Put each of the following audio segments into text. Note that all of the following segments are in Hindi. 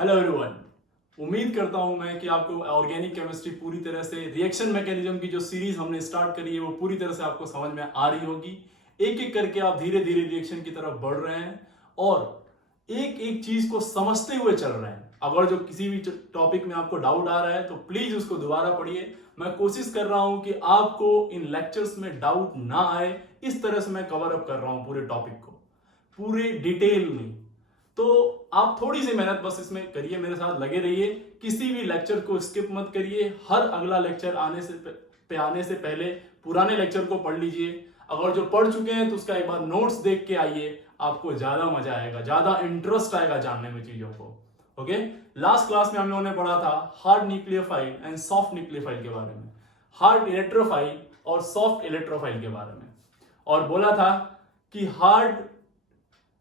Hello everyone. उम्मीद करता हूं मैं कि आपको ऑर्गेनिक केमिस्ट्री पूरी तरह से रिएक्शन मैकेनिज्म की जो सीरीज हमने स्टार्ट करी है वो पूरी तरह से आपको समझ में आ रही होगी। एक एक करके आप धीरे धीरे रिएक्शन की तरफ बढ़ रहे हैं और एक एक चीज को समझते हुए चल रहे हैं। अगर जो किसी भी टॉपिक में आपको डाउट आ रहा है तो प्लीज उसको दोबारा पढ़िए। मैं कोशिश कर रहा हूं कि आपको इन लेक्चर्स में डाउट ना आए, इस तरह से मैं कवर अप कर रहा हूं पूरे टॉपिक को पूरे डिटेल में। तो आप थोड़ी सी मेहनत बस इसमें करिए, मेरे साथ लगे रहिए, किसी भी लेक्चर को स्किप मत करिए। हर अगला लेक्चर आने से पहले पुराने लेक्चर को पढ़ लीजिए। अगर जो पढ़ चुके हैं तो उसका एक बार नोट्स देख के आइए, आपको ज्यादा मजा आएगा, ज्यादा इंटरेस्ट आएगा जानने में चीजों को। ओके, लास्ट क्लास में हम लोगों ने पढ़ा था hard nucleophile and soft nucleophile के बारे में, हार्ड इलेक्ट्रोफाइल और सॉफ्ट इलेक्ट्रोफाइल के बारे में, और बोला था कि hard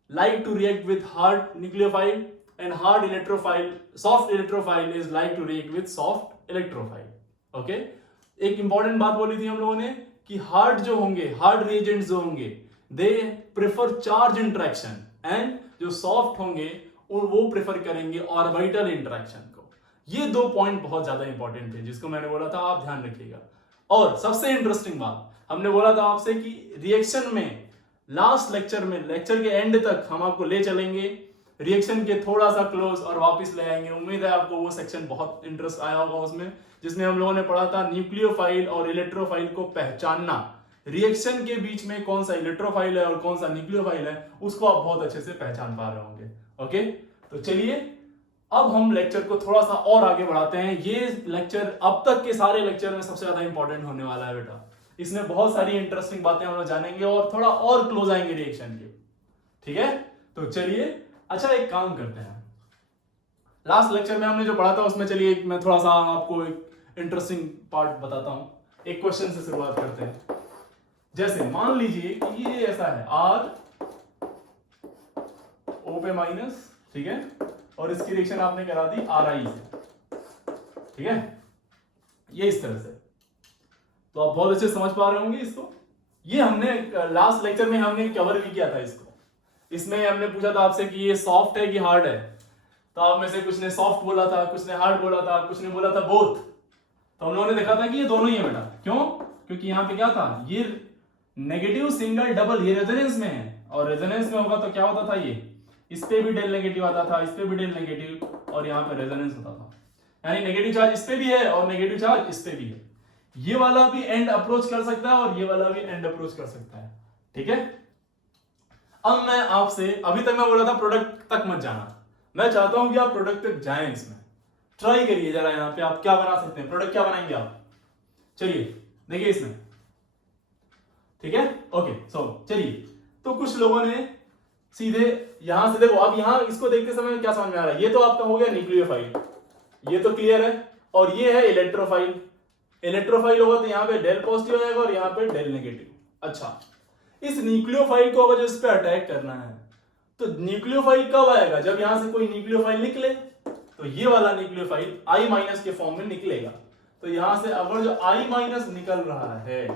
like to react with hard nucleophile and soft electrophile is like to react with soft electrophile. Okay, एक इंपॉर्टेंट बात बोली थी हम लोगों ने कि हार्ड जो होंगे, हार्ड रिएजेंट्स जो होंगे, they prefer charge interaction, and जो सॉफ्ट होंगे वो प्रेफर करेंगे ऑर्बिटल इंटरेक्शन को। ये दो पॉइंट बहुत ज्यादा इंपॉर्टेंट थे जिसको मैंने बोला था आप ध्यान रखिएगा। और सबसे इंटरेस्टिंग बात हमने बोला था आपसे कि रिएक्शन में लास्ट लेक्चर में, लेक्चर के एंड तक हम आपको ले चलेंगे रिएक्शन के थोड़ा सा क्लोज और वापस ले आएंगे। उम्मीद है आपको वो सेक्शन बहुत इंटरेस्ट आया होगा उसमें, जिसमें हम लोगों ने पढ़ा था न्यूक्लियोफाइल और इलेक्ट्रोफाइल को पहचानना। रिएक्शन के बीच में कौन सा इलेक्ट्रोफाइल है और कौन सा न्यूक्लियोफाइल है उसको आप बहुत अच्छे से पहचान पा रहे होंगे। ओके, तो चलिए अब हम लेक्चर को थोड़ा सा और आगे बढ़ाते हैं। ये लेक्चर अब तक के सारे लेक्चर में सबसे ज्यादा इंपॉर्टेंट होने वाला है बेटा। इसमें बहुत सारी इंटरेस्टिंग बातें हम लोग जानेंगे और थोड़ा और क्लोज आएंगे रिएक्शन के। ठीक है, तो चलिए अच्छा एक काम करते हैं। लास्ट लेक्चर में हमने जो पढ़ा था उसमें चलिए मैं थोड़ा सा आपको एक इंटरेस्टिंग पार्ट बताता हूं। एक क्वेश्चन से शुरुआत करते हैं। जैसे मान लीजिए कि ये ऐसा है आर ओ पे माइनस, ठीक है, और इसकी रिएक्शन आपने करा दी आर आई से, ठीक है, ये इस तरह से। तो आप बहुत अच्छे समझ पा रहे होंगे इसको। ये हमने लास्ट लेक्चर में हमने कवर भी किया था इसको। इसमें हमने पूछा था आपसे कि ये सॉफ्ट है कि हार्ड है, तो आप में से कुछ ने सॉफ्ट बोला था, कुछ ने हार्ड बोला था, कुछ ने बोला था बोथ। तो हम लोगों ने देखा था कि ये दोनों ही है बेटा। क्यों? क्योंकि यहाँ पे क्या था, ये नेगेटिव सिंगल डबल ये रेजोनेंस में है, और रेजोनेंस में होगा तो क्या होता था, ये इस पे भी डेल नेगेटिव आता था, इस पे भी डेल नेगेटिव, और यहाँ पे रेजोनेंस होता था। यानी नेगेटिव चार्ज इस पे भी है और नेगेटिव चार्ज इस पे भी है। ये वाला भी एंड अप्रोच कर सकता है और ये वाला भी एंड अप्रोच कर सकता है। ठीक है, अब मैं आपसे, अभी तक मैं बोला था प्रोडक्ट तक मत जाना, मैं चाहता हूं कि आप प्रोडक्ट तक जाएं। इसमें ट्राई करिए जरा, यहां पे आप क्या बना सकते हैं, प्रोडक्ट क्या बनाएंगे आप। चलिए देखिए इसमें, ठीक है, ओके। सो चलिए, तो कुछ लोगों ने सीधे यहां से देखो, अब यहां इसको देखते समय क्या समझ में आ रहा है, ये तो आपका हो गया न्यूक्लियोफाइल, ये तो क्लियर है, और ये है इलेक्ट्रोफाइल। इलेक्ट्रोफाइल होगा तो यहाँ पे डेल पॉजिटिव आएगा और यहाँ पे डेल नेगेटिव। अच्छा, इस न्यूक्लियोफाइल को अगर इस पे अटैक करना है तो न्यूक्लियोफाइल कब आएगा, जब यहां से कोई न्यूक्लियोफाइल निकले, तो ये वाला न्यूक्लियोफाइल I माइनस के फॉर्म में निकलेगा। तो यहां से अगर जो I माइनस निकल रहा है,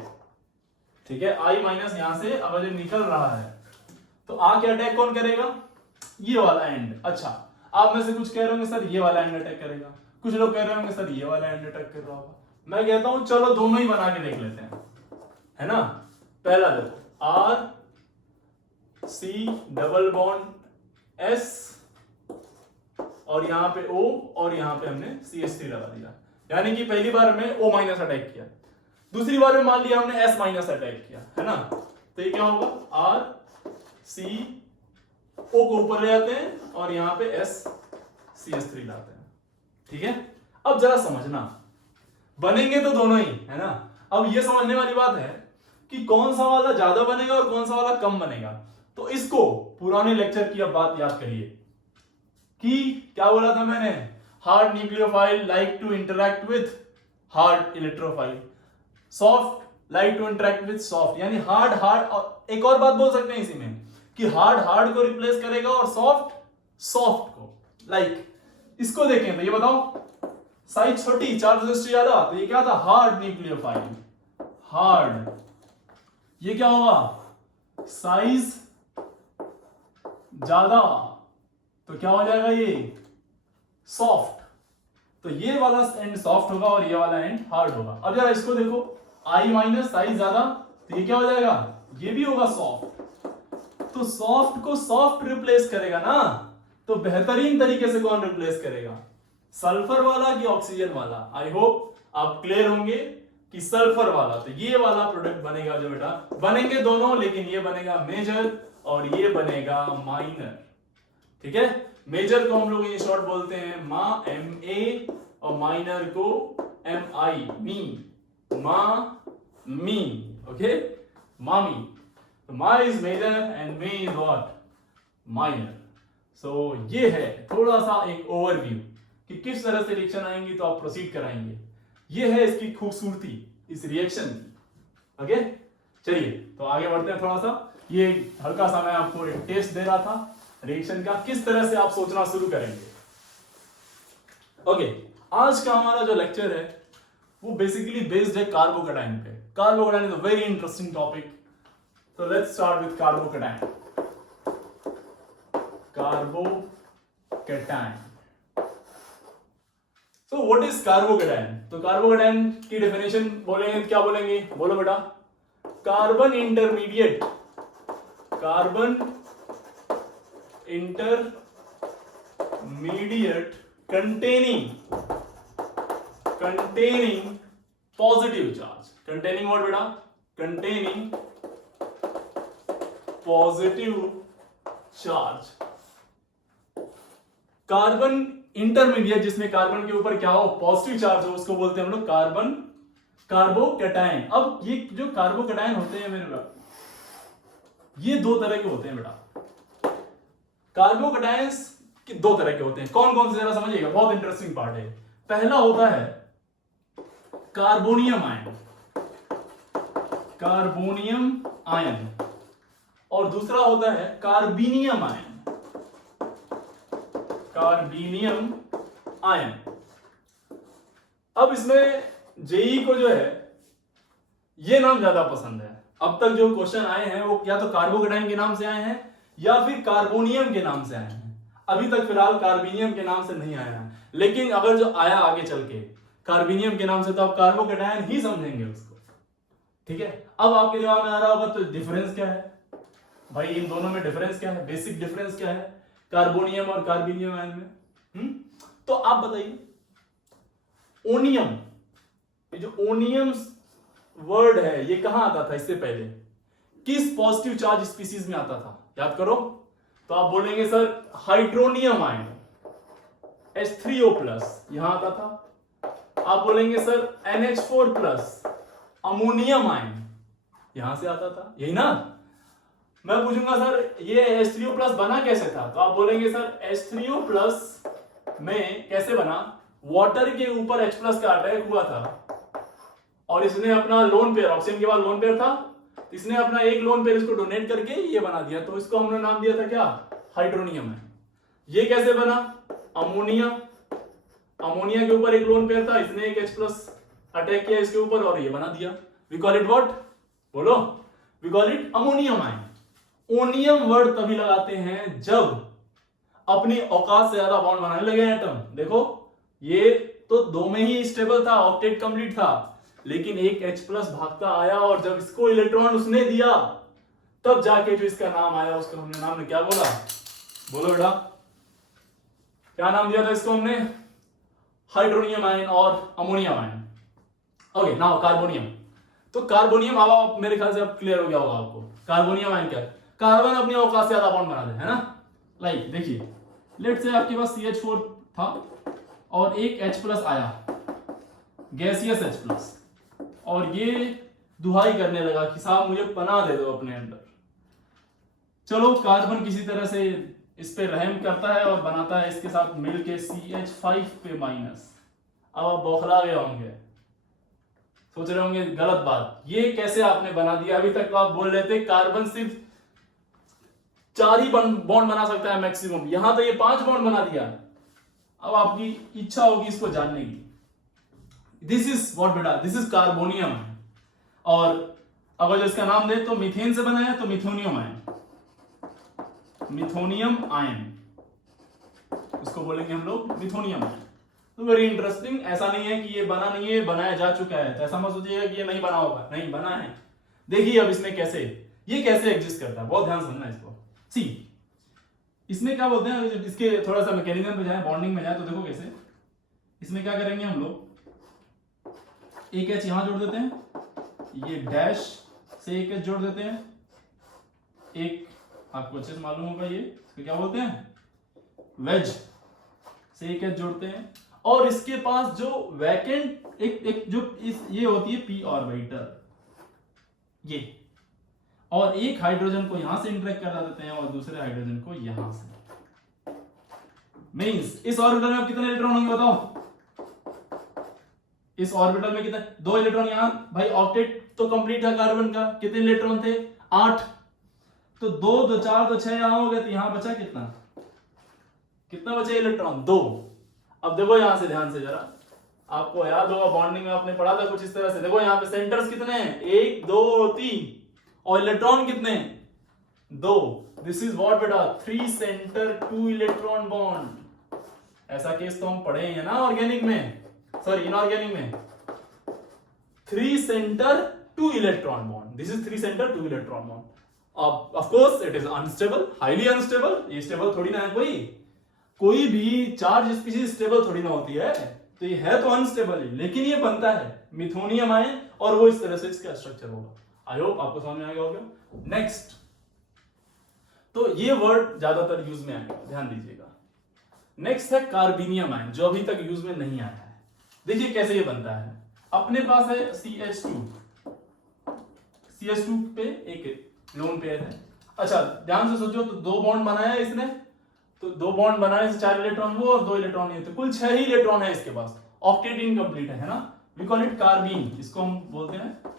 ठीक है, I माइनस यहां से अगर जो निकल रहा है तो आके अटैक कौन करेगा, ये वाला एंड। अच्छा, आप में से कुछ कह रहे होंगे सर ये वाला एंड अटैक करेगा, कुछ लोग कह रहे होंगे सर ये वाला एंड अटैक कर रहा होगा। मैं कहता हूं चलो दोनों ही बना के देख लेते हैं, है ना। पहला देखो R C double bond S, और यहां पे O, और यहां पे हमने CH3 लगा दिया, यानी कि पहली बार में O माइनस अटैक किया, दूसरी बार में मान लिया हमने S माइनस अटैक किया, है ना। तो ये क्या होगा, R C O को ऊपर ले आते हैं और यहां पे S CH3 लाते हैं। ठीक है, अब जरा समझना, बनेंगे तो दोनों ही, है ना। अब ये समझने वाली बात है कि कौन सा वाला ज्यादा बनेगा और कौन सा वाला कम बनेगा। तो इसको पुराने लेक्चर की अब बात याद करिए कि क्या बोला था मैंने, hard nucleophile like to interact with hard electrophile, soft like to interact with soft. यानी हार्ड हार्ड, और एक और बात बोल सकते हैं इसी में कि हार्ड हार्ड को रिप्लेस करेगा और सॉफ्ट सॉफ्ट को। लाइक इसको देखें तो ये बताओ, साइज छोटी, चार्ज रेजिस्टेंस ज्यादा, तो ये क्या था, हार्ड न्यूक्लियोफाइल, हार्ड। ये क्या होगा, साइज ज्यादा, तो क्या हो जाएगा, ये सॉफ्ट, तो ये वाला एंड सॉफ्ट होगा और ये वाला एंड हार्ड होगा। अब जरा इसको देखो, I माइनस आई ज्यादा, तो ये क्या हो जाएगा, ये भी होगा सॉफ्ट। तो सॉफ्ट को सॉफ्ट रिप्लेस करेगा ना, तो बेहतरीन तरीके से कौन रिप्लेस करेगा, सल्फर वाला कि ऑक्सीजन वाला। आई होप आप क्लियर होंगे कि सल्फर वाला। तो ये वाला प्रोडक्ट बनेगा जो बेटा, बनेंगे दोनों, लेकिन ये बनेगा मेजर और ये बनेगा माइनर। ठीक है, मेजर को हम लोग इन शॉर्ट बोलते हैं मा, MA, और माइनर को MI, मी, मा मी। ओके, मामी। तो ma is major and me is what, minor. So ये है थोड़ा सा एक ओवरव्यू कि किस तरह से रिएक्शन आएंगी तो आप प्रोसीड कराएंगे। ये है इसकी खूबसूरती इस रिएक्शन की। ओके, चलिए तो आगे बढ़ते हैं थोड़ा सा। ये हल्का सा मैं आपको एक टेस्ट दे रहा था रिएक्शन का, किस तरह से आप सोचना शुरू करेंगे। ओके, आज का हमारा जो लेक्चर है वो बेसिकली बेस्ड है कार्बोकैटायन पे। Carbocation is a very interesting topic. तो let's start with carbocation. Carbocation, so what is carbocation? तो कार्बोकैटायन की डेफिनेशन बोलेंगे, क्या बोलेंगे, बोलो बेटा। Carbon intermediate, carbon intermediate containing positive charge, containing what बेटा, containing positive charge। Carbon intermediate जिसमें कार्बन के ऊपर क्या हो, पॉजिटिव चार्ज हो, उसको बोलते हैं हम लोग कार्बोकैटायन। अब ये जो कार्बोकैटायन होते हैं मेरे बेटा, ये दो तरह के होते हैं बेटा। कार्बोकैटायंस के दो तरह के होते हैं। कौन कौन से जरा समझिएगा, बहुत इंटरेस्टिंग पार्ट है। पहला होता है कार्बोनियम आयन, कार्बोनियम आयन, और दूसरा होता है कार्बेनियम आयन, कार्बेनियम आयन। अब इसमें जेई को जो है ये नाम ज्यादा पसंद है। अब तक जो क्वेश्चन आए हैं वो या तो कार्बोकैटायन के नाम से आए हैं या फिर कार्बोनियम के नाम से आए हैं। अभी तक फिलहाल कार्बेनियम के नाम से नहीं आया है, लेकिन अगर जो आया आगे चल के कार्बेनियम के नाम से, तो आप कार्बोकैटायन ही समझेंगे उसको। ठीक है, अब आपके दिमाग में आ रहा होगा तो डिफरेंस क्या है भाई, इन दोनों में डिफरेंस क्या है, बेसिक डिफरेंस क्या है कार्बोनियम और कार्बेनियम आयन में। तो आप बताइए, ओनियम, ये जो ओनियम वर्ड है ये कहां आता था इससे पहले, किस पॉजिटिव चार्ज स्पीसीज में आता था, याद करो। तो आप बोलेंगे सर हाइड्रोनियम आयन, H3O+, यहां आता था। आप बोलेंगे सर NH4+, अमोनियम आयन, यहां से आता था, यही ना। मैं पूछूंगा सर ये H3O+ बना कैसे था, तो आप बोलेंगे सर H3O+ में कैसे बना, वाटर के ऊपर H+ का अटैक हुआ था और इसने अपना लोन पेयर, ऑक्सीजन के बाद लोन पेयर था, इसने अपना एक लोन पेयर इसको डोनेट करके ये बना दिया, तो इसको हमने नाम दिया था क्या, हाइड्रोनियम है। ये कैसे बना, अमोनिया, अमोनिया के ऊपर एक लोन पेयर था, इसने एक H+ अटैक किया इसके ऊपर और ये बना दिया। वी कॉल इट व्हाट, बोलो, we call it ammonium ion. Onium word तभी लगाते हैं जब अपनी औकात से ज्यादा बॉन्ड बनाने लगे एटम। देखो ये तो दो में ही स्टेबल था, ऑक्टेट कंप्लीट था, लेकिन एक H+ भागता आया और जब इसको इलेक्ट्रॉन उसने दिया तब जाके जो इसका नाम आया, उसको हमने नाम में क्या बोला, बोलो बेटा, क्या नाम दिया था इसको हमने, हाइड्रोनियम आयन और ammonium ion. Okay, now carbonium. तो कार्बोनियम, अब मेरे ख्याल से अब क्लियर हो गया होगा आपको कार्बोनियम आयन क्या है। कार्बन अपनी औकात से ज्यादा बॉन्ड बना दे, है ना। लाइक देखिए, लेट से आपके पास CH4 था और एक H+ आया, गैसियस H+, और ये दुहाई करने लगा कि साहब मुझे पनाह दे दो अपने अंदर। चलो कार्बन किसी तरह से इस पे रहम करता है और बनाता है इसके साथ मिलके CH5 पे माइनस। अब आप बौखला गए होंगे, सोच रहे होंगे गलत बात, ये कैसे आपने बना दिया। अभी तक तो आप बोल रहे थे कार्बन सिर्फ 4 ही बॉन्ड बना सकता है मैक्सिमम, यहां तो ये 5 बॉन्ड बना दिया। अब आपकी इच्छा होगी इसको जानने की। दिस इज व्हाट बेटा, दिस इज कार्बोनियम। और अगर जो इसका नाम दे तो मीथेन से बना है तो मिथोनियम आयन, मिथोनियम आयन। उसको बोलेंगे हम लोग मिथोनियम आयन। तो वेरी इंटरेस्टिंग, ऐसा नहीं है कि ये बना नहीं है, बनाया जा चुका है, तो ऐसा मत सोचिएगा कि ये नहीं बना होगा, नहीं बना है। देखिए अब इसमें कैसे, ये कैसे एग्जिस्ट करता है, बहुत ध्यान से सुनना इसको। सी इसमें क्या बोलते हैं, इसके थोड़ा सा मैकेनिज्म पे जाए, बॉन्डिंग में जाए, तो देखो कैसे इसमें क्या करेंगे हम लोग, एक एच यहां जोड़ देते हैं, ये डैश से एक एच जोड़ देते हैं, एक आपको अच्छे से मालूम होगा ये इसको क्या बोलते हैं, वेज से एक एच जोड़ते हैं, और इसके पास जो वैकेंट एक जो ये होती है पी ऑर्बिटल, ये, और एक हाइड्रोजन को यहां से इंटरेक्ट करा देते हैं और दूसरे हाइड्रोजन को यहां से। मींस इस ऑर्बिटल में कितने इलेक्ट्रॉन होंगे बताओ, इस ऑर्बिटल में कितने, 2 इलेक्ट्रॉन यहां, भाई ऑक्टेट तो कंप्लीट है कार्बन का, कितने इलेक्ट्रॉन थे 8, तो 2 2 4 तो 6 यहां हो गए, तो यहां बचा कितना, कितना बचे इलेक्ट्रॉन 2। अब देखो यहां से ध्यान से जरा, आपको याद होगा बॉन्डिंग में आपने पढ़ा था कुछ इस तरह से, देखो यहां पे सेंटर्स कितने हैं 1 2 3, और इलेक्ट्रॉन कितने हैं 2। दिस इज व्हाट बेटा 3 सेंटर 2 इलेक्ट्रॉन बॉन्ड। ऐसा केस तो हम पढ़े हैं ना ऑर्गेनिक में, सॉरी इनऑर्गेनिक में, 3 centre 2 electron bond, this is 3 centre 2 electron bond. अब of course it is unstable, highly unstable, ये स्टेबल थोड़ी ना है, कोई भी चार्ज स्पीशीज स्टेबल थोड़ी ना होती है, तो ये है तो अनस्टेबल ही, लेकिन ये बनता है मिथोनियम आयन, और वो इस तरह से इसका स्ट्रक्चर होगा। आई होप आपको समझ में आ गया होगा। नेक्स्ट, तो ये वर्ड ज्यादातर यूज में आएगा, ध्यान दीजिएगा। नेक्स्ट है कार्बेनियम आयन, जो अभी तक यूज में नहीं आया है। देखिए कैसे ये बनता है, अपने पास है CH2 पे एक लोन पेयर है। अच्छा ध्यान से सोचो, तो 2 बॉन्ड बनाया है इसने, तो 2 बॉन्ड बनाने से 4 इलेक्ट्रॉन वो और 2 इलेक्ट्रॉन ये, तो कुल 6 ही इलेक्ट्रॉन है इसके पास, ऑक्टेट इनकम्प्लीट है ना, वी कॉल इट कार्बीन, इसको हम बोलते हैं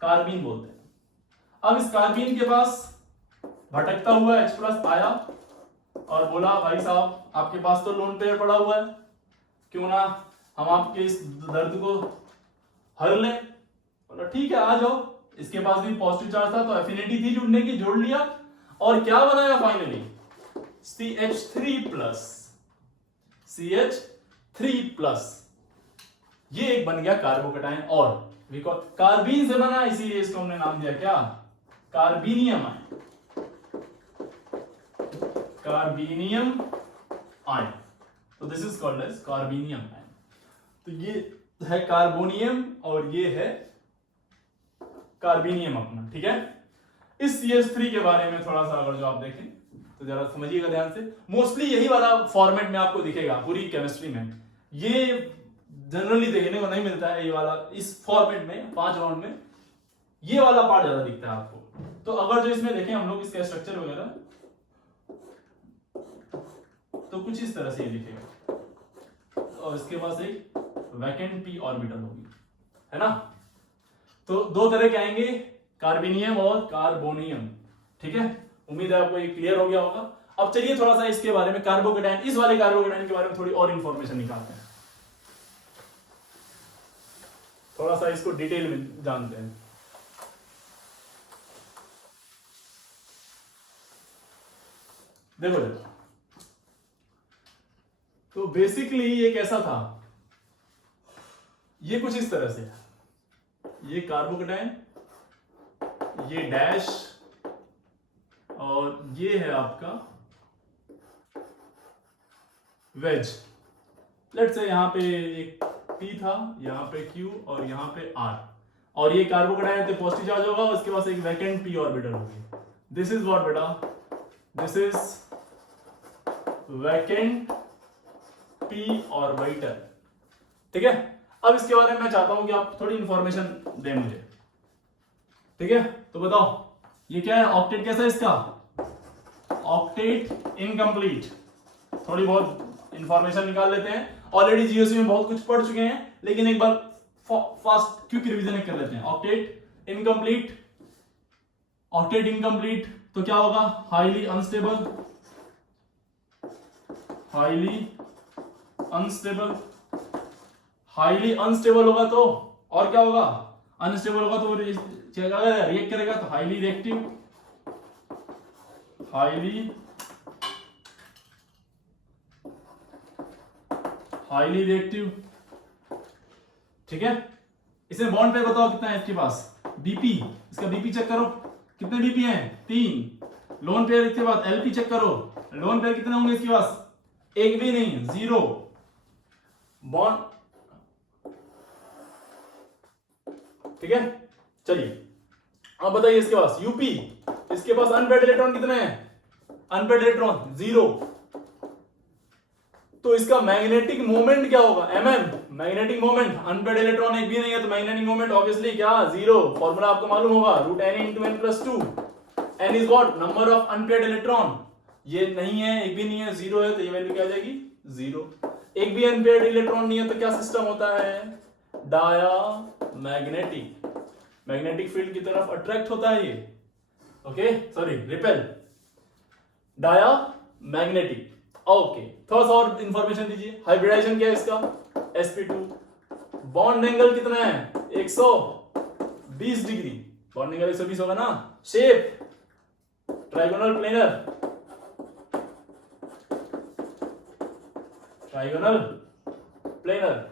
कार्बीन बोलते हैं। अब इस कार्बीन के पास भटकता हुआ H+ आया और बोला भाई साहब आपके पास तो लोन पेयर पड़ा हुआ है, क्यों ना हम आपके इस दर्द को हर लें। बोला ठीक है आ जाओ, इसके पास भी पॉजिटिव चार्ज था, तो एफिनिटी थी जुड़ने की, जोड़ लिया, और क्या बनाया फाइनली CH3+, ये एक बन गया कार्बोकेटायन, और कार्बीन से बना, इसीलिए इसको हमने नाम दिया क्या, कार्बेनियम आयन, कार्बेनियम आयन, तो this is called as carbenium ion. तो ये है कार्बोनियम और ये है कार्बेनियम अपना, ठीक है। इस CH3 के बारे में थोड़ा सा अगर जो आप देखें तो जरा समझिएगा ध्यान से, मोस्टली यही वाला फॉर्मेट में आपको दिखेगा पूरी केमिस्ट्री में, ये जनरली देखने को नहीं मिलता है, ये वाला इस फॉर्मेट में 5 राउंड में ये वाला पार्ट ज्यादा दिखता है आपको। तो अगर जो इसमें देखें हम लोग इसका स्ट्रक्चर वगैरह, तो कुछ इस तरह से ये दिखेगा, और इसके पास एक वैकेंट p ऑर्बिटल होगी, है ना। तो 2 तरह के आएंगे, कार्बेनियम और कार्बोनियम, ठीक है। उम्मीद है आपको ये क्लियर हो गया होगा। अब चलिए थोड़ा सा इसके बारे में, कार्बोकेटायन, इस वाले कार्बोकेटायन के बारे में थोड़ी और इंफॉर्मेशन निकालते हैं, थोड़ा सा इसको डिटेल में जानते हैं। देखो तो बेसिकली ये कैसा था, ये कुछ इस तरह से है, ये कार्बोकेटायन, ये डैश, और ये है आपका वेज। लेट्स से यहां पे एक P था, यहां पे Q और यहां पे R, और ये कार्बोकेटायन पे पॉजिटिव चार्ज होगा, उसके पास एक वैकेंट p ऑर्बिटल होगी। दिस इज व्हाट बेटा, this is vacant p orbital, ठीक है। अब इसके बारे में मैं चाहता हूं कि आप थोड़ी इंफॉर्मेशन दें मुझे, ठीक है। तो बताओ ये क्या है, ऑक्टेट कैसा है इसका, ऑक्टेट इनकम्प्लीट। थोड़ी बहुत इंफॉर्मेशन निकाल लेते हैं, ऑलरेडी जीओसी में बहुत कुछ पढ़ चुके हैं, लेकिन एक बार फास्ट क्विक रिवीजन कर लेते हैं। ऑक्टेट इनकम्प्लीट, ऑक्टेट इनकम्प्लीट तो क्या होगा, highly unstable, highly unstable, highly unstable होगा तो और क्या होगा, अनस्टेबल होगा तो रिएक्ट करेगा, तो highly reactive, highly highly reactive, ठीक है। इसे बॉन्ड पे बताओ कितना है इसके पास, बीपी, इसका बीपी चेक करो, कितने बीपी हैं, 3। लोन पेयर इसके बाद एलपी चेक करो, लोन पेयर कितने होंगे इसके पास, एक भी नहीं, 0। बॉन्ड, ठीक है। चलिए अब बताइए इसके पास यूपी, इसके पास अनपेयर्ड इलेक्ट्रॉन कितने हैं, अनपेयर्ड इलेक्ट्रॉन 0। तो इसका मैग्नेटिक मोमेंट क्या होगा, mm, magnetic moment, unpaired electron एक भी नहीं है तो मैग्नेटिक मोमेंट ऑब्वियसली क्या, 0। फॉर्मूला आपको मालूम होगा, √n × n+2। n is what, number of unpaired electron. ये नहीं है, एक भी नहीं है, 0 है, तो ये वैल्यू क्या आ जाएगी, 0। एक भी अनपेयर्ड इलेक्ट्रॉन नहीं है तो क्या सिस्टम होता है, डायामैग्नेटिक, मैग्नेटिक फील्ड की तरफ अट्रैक्ट होता है ये, okay, sorry repel, diamagnetic. Okay, थोड़ा सा और इंफॉर्मेशन दीजिए, हाइब्रिडाइजेशन क्या है इसका, sp2। बॉन्ड एंगल कितना है, 120 डिग्री, बॉन्ड एंगल 120 होगा ना। Shape trigonal planar, trigonal planar.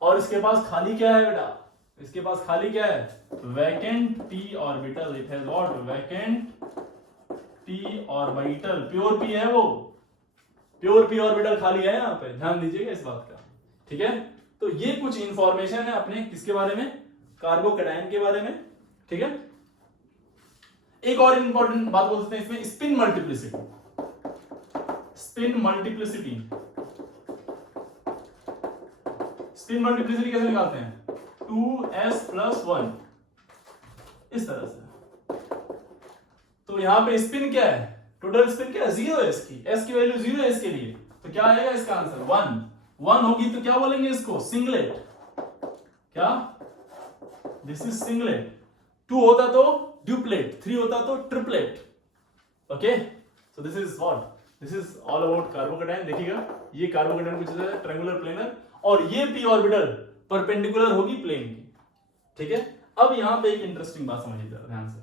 और इसके पास खाली क्या है बेटा, इसके पास खाली क्या है, vacant p orbital, it has what, vacant p orbital, pure p है वो, प्योर p ऑर्बिटल खाली है यहाँ पे, ध्यान दीजिएगा इस बात का, ठीक है। तो ये कुछ इंफॉर्मेशन है अपने किसके बारे में, कार्बोकैटायन के बारे में, ठीक है। एक और इंपॉर्टेंट बात बोल सकते हैं इसमें, spin multiplicity, spin multiplicity, spin multiplicity कैसे निकालते हैं, 2s+1, इस तरह से। तो यहां पे स्पिन क्या है, टोटल स्पिन क्या है, 0 है इसकी, s की वैल्यू 0 है इसके लिए, तो क्या आएगा इसका आंसर 1 होगी, तो क्या बोलेंगे इसको, सिंगलेट, क्या, दिस इज सिंगलेट। 2 होता तो ड्यूप्लेट, 3 होता तो triplet, okay. So this is what, this is all about carbocation. देखिएगा ये कार्बोकैटायन कुछ है ट्रायंगुलर प्लेनर, और ये p ऑर्बिटल परपेंडिकुलर होगी प्लेन की, ठीक है। अब यहां पे एक इंटरेस्टिंग बात समझिए ध्यान से,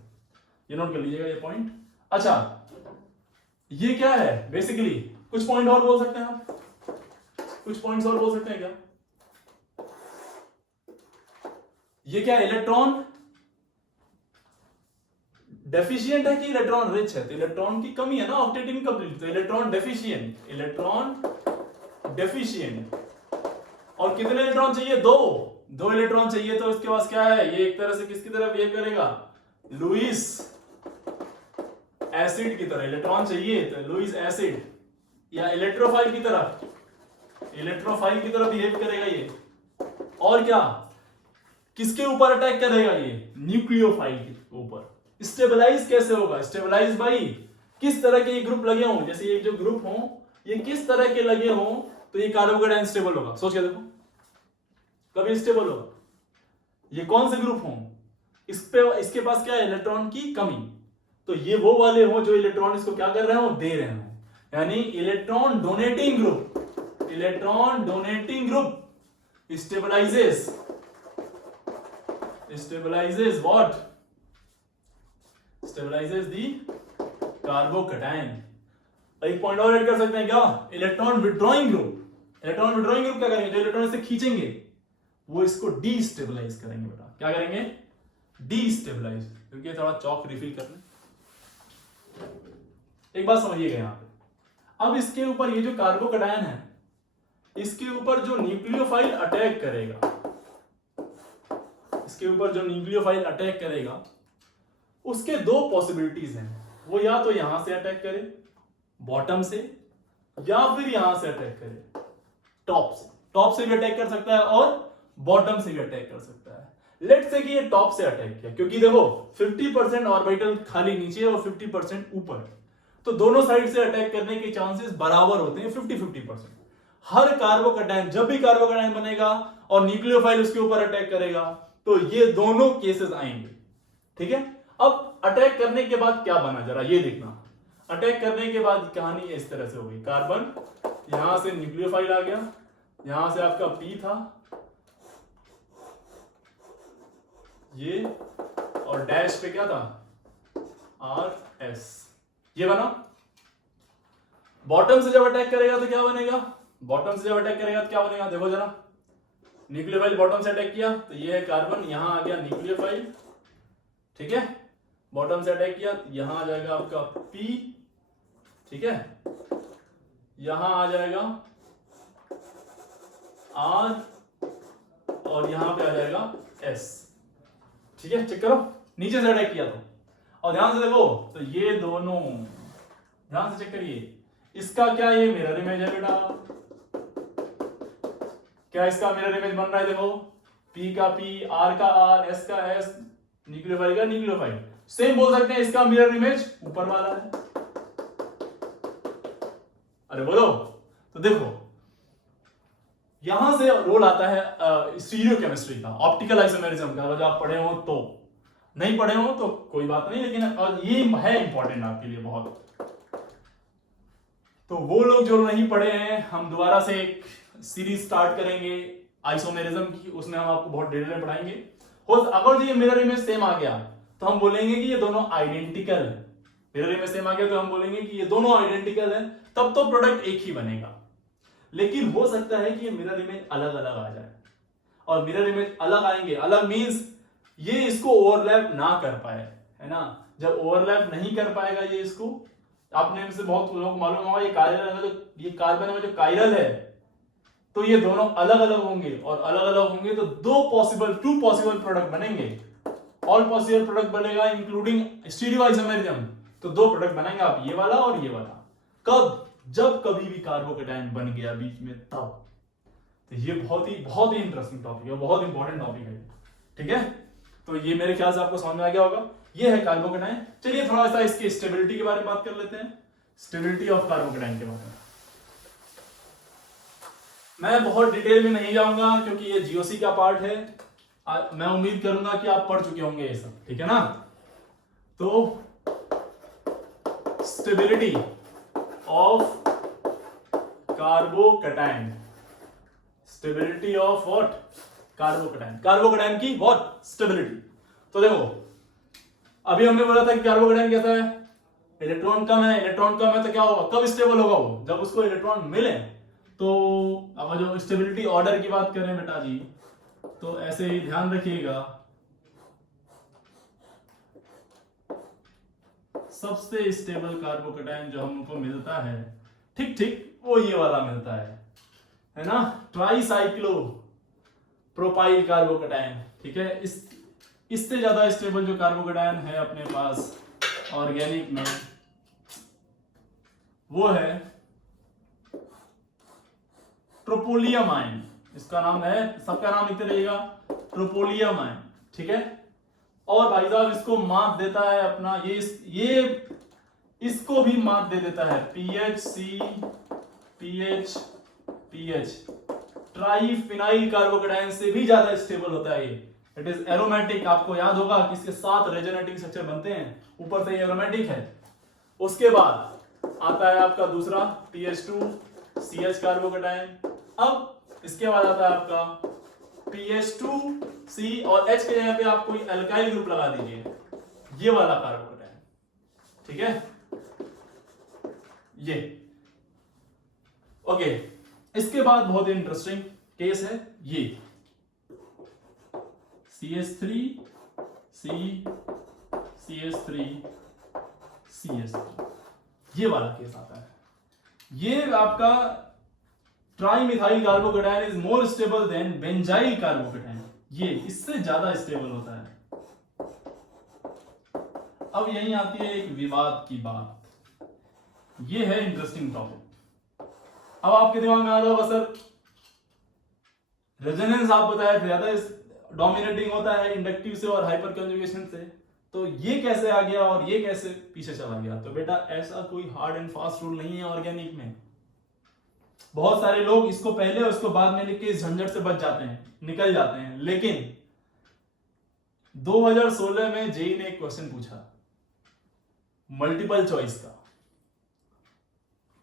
ये नोट कर लीजिएगा ये पॉइंट। अच्छा ये क्या है बेसिकली, कुछ पॉइंट और बोल सकते हैं आप, कुछ पॉइंट्स और बोल सकते हैं क्या, ये क्या, इलेक्ट्रॉन डेफिशिएंट है कि इलेक्ट्रॉन रिच है, तो इलेक्ट्रॉन की कमी है ना, ऑक्टेट इनकम्प्लीट, तो इलेक्ट्रॉन डेफिशिएंट, इलेक्ट्रॉन डेफिशिएंट। और कितने इलेक्ट्रॉन चाहिए, 2 इलेक्ट्रॉन चाहिए, तो इसके पास क्या है, ये एक तरह से किसकी तरह बिहेव करेगा, लुईस एसिड की तरह, इलेक्ट्रॉन चाहिए तो लुईस एसिड, या इलेक्ट्रोफाइल की तरह, इलेक्ट्रोफाइल की तरह बिहेव करेगा ये। और क्या, किसके ऊपर अटैक करेगा ये, न्यूक्लियोफाइल के ऊपर। स्टेबलाइज कैसे होगा, स्टेबलाइज बाई किस तरह के ये ग्रुप लगे हों, जैसे ये जो ग्रुप हों ये किस तरह के लगे हों, तो ये कार्बोकैटायन स्टेबल होगा, सोच के देखो कभी स्टेबल होगा। ये कौन से ग्रुप हों, इस पे इसके पास क्या है, इलेक्ट्रॉन की कमी, तो ये वो वाले हों जो इलेक्ट्रॉन इसको क्या कर रहे हो, दे रहे हो, यानी electron donating group, electron donating group stabilises, stabilises what, stabilises the carbocation. एक पॉइंट और ऐड कर सकते हैं क्या, electron withdrawing group, electron withdrawing group क्या करेंगे, जो इलेक्ट्रॉन इसे खींचेंगे वो इसको डीस्टेबलाइज करेंगे बेटा, क्या करेंगे, डीस्टेबलाइज, क्योंकि थोड़ा चौक रिफिल कर लें। एक बात समझिएगा यहां पे, अब इसके ऊपर ये जो कार्बोकैटायन है इसके ऊपर जो न्यूक्लियोफाइल अटैक करेगा, इसके ऊपर जो न्यूक्लियोफाइल अटैक करेगा उसके 2 पॉसिबिलिटीज हैं, वो या तो यहां से अटैक करे बॉटम से, या फिर यहां से अटैक करे टॉप से, टॉप से भी अटैक कर सकता है और बॉटम से भी अटैक कर सकता है। लेट्स से कि ये टॉप से अटैक किया, क्योंकि देखो 50% ऑर्बिटल खाली नीचे और 50% ऊपर, तो दोनों साइड से अटैक करने के चांसेस बराबर होते हैं 50-50%। हर कार्बोकैटायन, जब भी कार्बोकैटायन बनेगा और न्यूक्लियोफाइल उसके ऊपर अटैक करेगा तो ये दोनों केसेस आएंगे, ठीक है। अब अटैक करने के बाद क्या बना, जरा ये देखना, अटैक करने के बाद कहानी इस तरह से हो गई, कार्बन यहां से न्यूक्लियोफाइल आ गया, यहां से आपका P था ये, और डैश पे क्या था RS, ये बना। बॉटम से जब अटैक करेगा तो क्या बनेगा, बॉटम से जब अटैक करेगा तो क्या बनेगा, देखो जरा, न्यूक्लियोफाइल बॉटम से अटैक किया तो ये है कार्बन, यहां आ गया न्यूक्लियोफाइल, ठीक है, बॉटम से अटैक किया तो यहां आ जाएगा आपका P, ठीक है, यहां आ जाएगा R और यहां पे आ जाएगा S, ठीक है, चेक करो, नीचे से अटैक किया तो, और ध्यान से देखो तो ये दोनों, ध्यान से चेक करिए, इसका क्या ये मिरर इमेज है बेटा, क्या इसका मिरर इमेज बन रहा है, देखो P का P, R का R, S का S, न्यूक्लियोफाइल का न्यूक्लियोफाइल, सेम बोल सकते हैं इसका मिरर इमेज ऊपर वाला है। अरे बोलो, तो देखो यहां से रोल आता है स्टीरियो केमिस्ट्री का, ऑप्टिकल आइसोमेरिज्म का, अगर आप पढ़े हो तो, नहीं पढ़े हो तो कोई बात नहीं, लेकिन और ये है इंपॉर्टेंट आपके लिए बहुत। तो वो लोग जो नहीं पढ़े हैं, हम दोबारा से एक सीरीज स्टार्ट करेंगे आइसोमेरिज्म की, उसमें हम आपको बहुत डिटेल में पढ़ाएंगे। अगर ये मिरर इमेज सेम आ गया तो हम बोलेंगे कि ये दोनों आइडेंटिकल है, मिरर इमेज सेम आ गया तो हम बोलेंगे कि ये दोनों आइडेंटिकल है, तब तो प्रोडक्ट एक ही बनेगा। लेकिन हो सकता है कि ये मिरर इमेज अलग अलग आ जाए, और मिरर इमेज अलग आएंगे, अलग मींस ये इसको ओवरलैप ना कर पाए, है ना, जब ओवरलैप नहीं कर पाएगा ये इसको, आपने इनसे बहुत लोगों को मालूम होगा, ये कायरल है, तो ये कार्बन में जो कायरल है तो ये दोनों अलग अलग होंगे, और अलग अलग होंगे तो टू पॉसिबल प्रोडक्ट बनेंगे, ऑल पॉसिबल प्रोडक्ट बनेगा इंक्लूडिंग स्टीरियो आइसोमेरिज्म, तो दो प्रोडक्ट बनाएंगे आप, ये वाला और ये वाला। कब, जब कभी भी कार्बोकेटायन बन गया बीच में तब। तो ये बहुत ही इंटरेस्टिंग टॉपिक है, बहुत इंपॉर्टेंट टॉपिक है, ठीक है। तो ये मेरे ख्याल से आपको समझ में आ गया होगा, ये है कार्बोकेटायन। चलिए थोड़ा सा इसकी स्टेबिलिटी के बारे में बात कर लेते हैं, स्टेबिलिटी ऑफ कार्बोकेटायन के बारे में। मैं बहुत डिटेल में नहीं जाऊंगा क्योंकि ये जीओसी का पार्ट है, मैं उम्मीद करूंगा कि आप पढ़ चुके होंगे ये सब, ठीक है ना। तो stability of carbocation, stability of what, carbocation, carbocation की व्हाट, स्टेबिलिटी। तो देखो अभी हमने बोला था कि कार्बोकेटायन कैसा है, इलेक्ट्रॉन कम है तो क्या होगा, कब स्टेबल होगा वो, जब उसको इलेक्ट्रॉन मिले। तो अब जो स्टेबिलिटी ऑर्डर की बात करें बेटा जी, तो ऐसे ही ध्यान रखिएगा, सबसे स्टेबल कार्बोकेटायन जो हमको मिलता है, ठीक वो ये वाला मिलता है ना, ट्राइसाइक्लो प्रोपाइल कार्बोकेटायन, ठीक है। इससे ज्यादा स्टेबल जो कार्बोकेटायन है अपने पास ऑर्गेनिक में, वो है ट्रोपोलियमाइन, इसका नाम है, सबका नाम लिखते रहिएगा, ट्रोपोलियमाइन, ठीक है। और भाई साहब इसको मार्क देता है अपना ये इसको भी मार्क दे देता है PH, ट्राइफिनाइल कार्बोकेटायन से भी ज्यादा स्टेबल होता है ये। इट इज एरोमेटिक, आपको याद होगा कि इसके 7 रेजोनेटिंग स्ट्रक्चर बनते हैं, ऊपर से ये एरोमेटिक है। उसके बाद आता है आपका दूसरा PH2CH कार्बोकेटायन, अब इसके बाद आता है आपका PH2C और H के जगह पे आप कोई अल्काइल ग्रुप लगा दीजिए, ये वाला कार्बोकेटायन, ठीक है, ये ओके। इसके बाद बहुत इंटरेस्टिंग केस है ये CH3 CH3 ये वाला केस आता है। ये आपका trimethyl carbocation is more stable then benzyl carbocation, ये इससे ज्यादा स्टेबल होता है। अब यहीं आती है एक विवाद की बात, ये है इंटरेस्टिंग टॉपिक। अब आपके दिमाग में आ रहा होगा सर रेजोनेंस आप बताया ज्यादा डोमिनेटिंग होता है इंडक्टिव से और हाइपर कंजुगेशन से, तो ये कैसे आ गया और ये कैसे पीछे चला गया। तो बेटा ऐसा कोई हार्ड एंड फास्ट रूल नहीं है ऑर्गेनिक में। बहुत सारे लोग इसको पहले और इसको बाद में लिख के इस झंझट से बच जाते हैं, निकल जाते हैं। लेकिन 2016 में जेई ने एक क्वेश्चन पूछा मल्टीपल चॉइस का,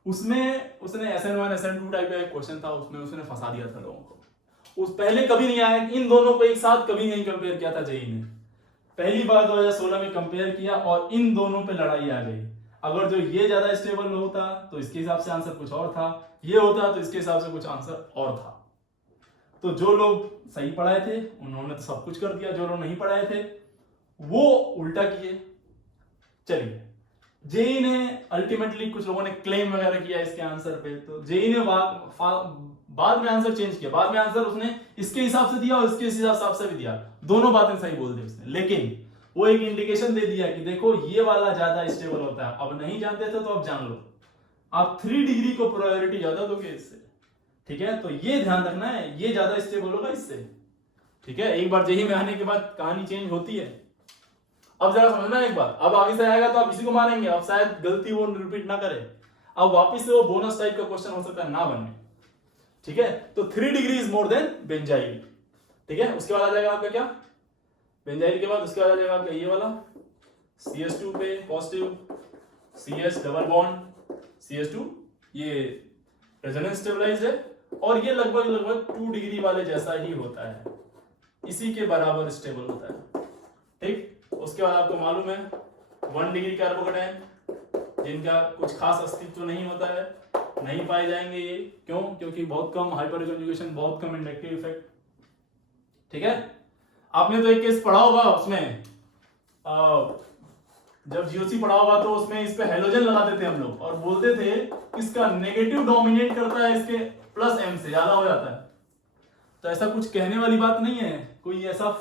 उसमें उसने SN1 SN2 टाइप का एक क्वेश्चन था, उसमें उसने फंसा दिया था लोगों को। उस पहले कभी नहीं आया, इन दोनों को एक साथ कभी नहीं कंपेयर किया था जेई ने। पहली बार 2016 में कंपेयर किया और इन दोनों पे लड़ाई आ गई। अगर जो ये ज्यादा स्टेबल होता तो इसके हिसाब से आंसर कुछ और था, ये होता तो इसके हिसाब से कुछ आंसर और था। तो जो लोग सही पढ़ाए थे उन्होंने तो सब कुछ कर दिया, जो लोग नहीं पढ़ाए थे वो उल्टा किए। चलिए, जेई ने अल्टीमेटली कुछ लोगों ने क्लेम वगैरह किया इसके आंसर पे, तो जेई ने बाद में आंसर चेंज किया, बाद में आंसर उसने इसके हिसाब से दिया और इसके हिसाब से भी दिया, दोनों बातें सही बोल दी उसने, लेकिन वो एक इंडिकेशन दे दिया कि देखो ये वाला ज्यादा स्टेबल होता है। अब नहीं जानते थे तो अब जान लो, आप 3 डिग्री को प्रायोरिटी ज्यादा दोगे इससे, ठीक है। तो ये ध्यान रखना है, ये ज्यादा स्टेबल होगा इससे, ठीक है। एक बार जेई में आने के बाद कहानी चेंज होती है। अब जरा समझना एक बात, अब आगे से आएगा तो आप इसी को मारेंगे, अब शायद गलती वो रिपीट ना करे, अब वापस से वो बोनस टाइप का क्वेश्चन हो सकता है ना बने, ठीक है। तो 3 degree is more than benzyl, ठीक है। उसके बाद आ जाएगा आपका क्या, बेंजाइल के बाद उसके बाद आ जाएगा आपका ये वाला CH2 पे positive, CH double bond CH2, ये रेजोनेंस स्टेबलाइज है और ये लगभग 2 डिग्री वाले जैसा ही होता है, इसी के बराबर स्टेबल होता है, ठीक। उसके बाद आपको मालूम है 1 डिग्री कार्बोकेटाइन जिनका कुछ खास अस्तित्व नहीं होता है, नहीं पाए जाएंगे ये, क्यों, क्योंकि बहुत कम हाइपर कंजुगेशन, बहुत कम इंडक्टिव इफेक्ट, ठीक है। आपने तो एक केस पढ़ा होगा उसमें, जब जीओसी पढ़ा होगा तो उसमें इस पे हेलोजन लगाते थे हम लोग और बोलते थे इसका नेगेटिव डोमिनेट करता है इसके प्लस m से ज्यादा हो जाता है। तो ऐसा कुछ कहने वाली बात नहीं है, कोई ऐसा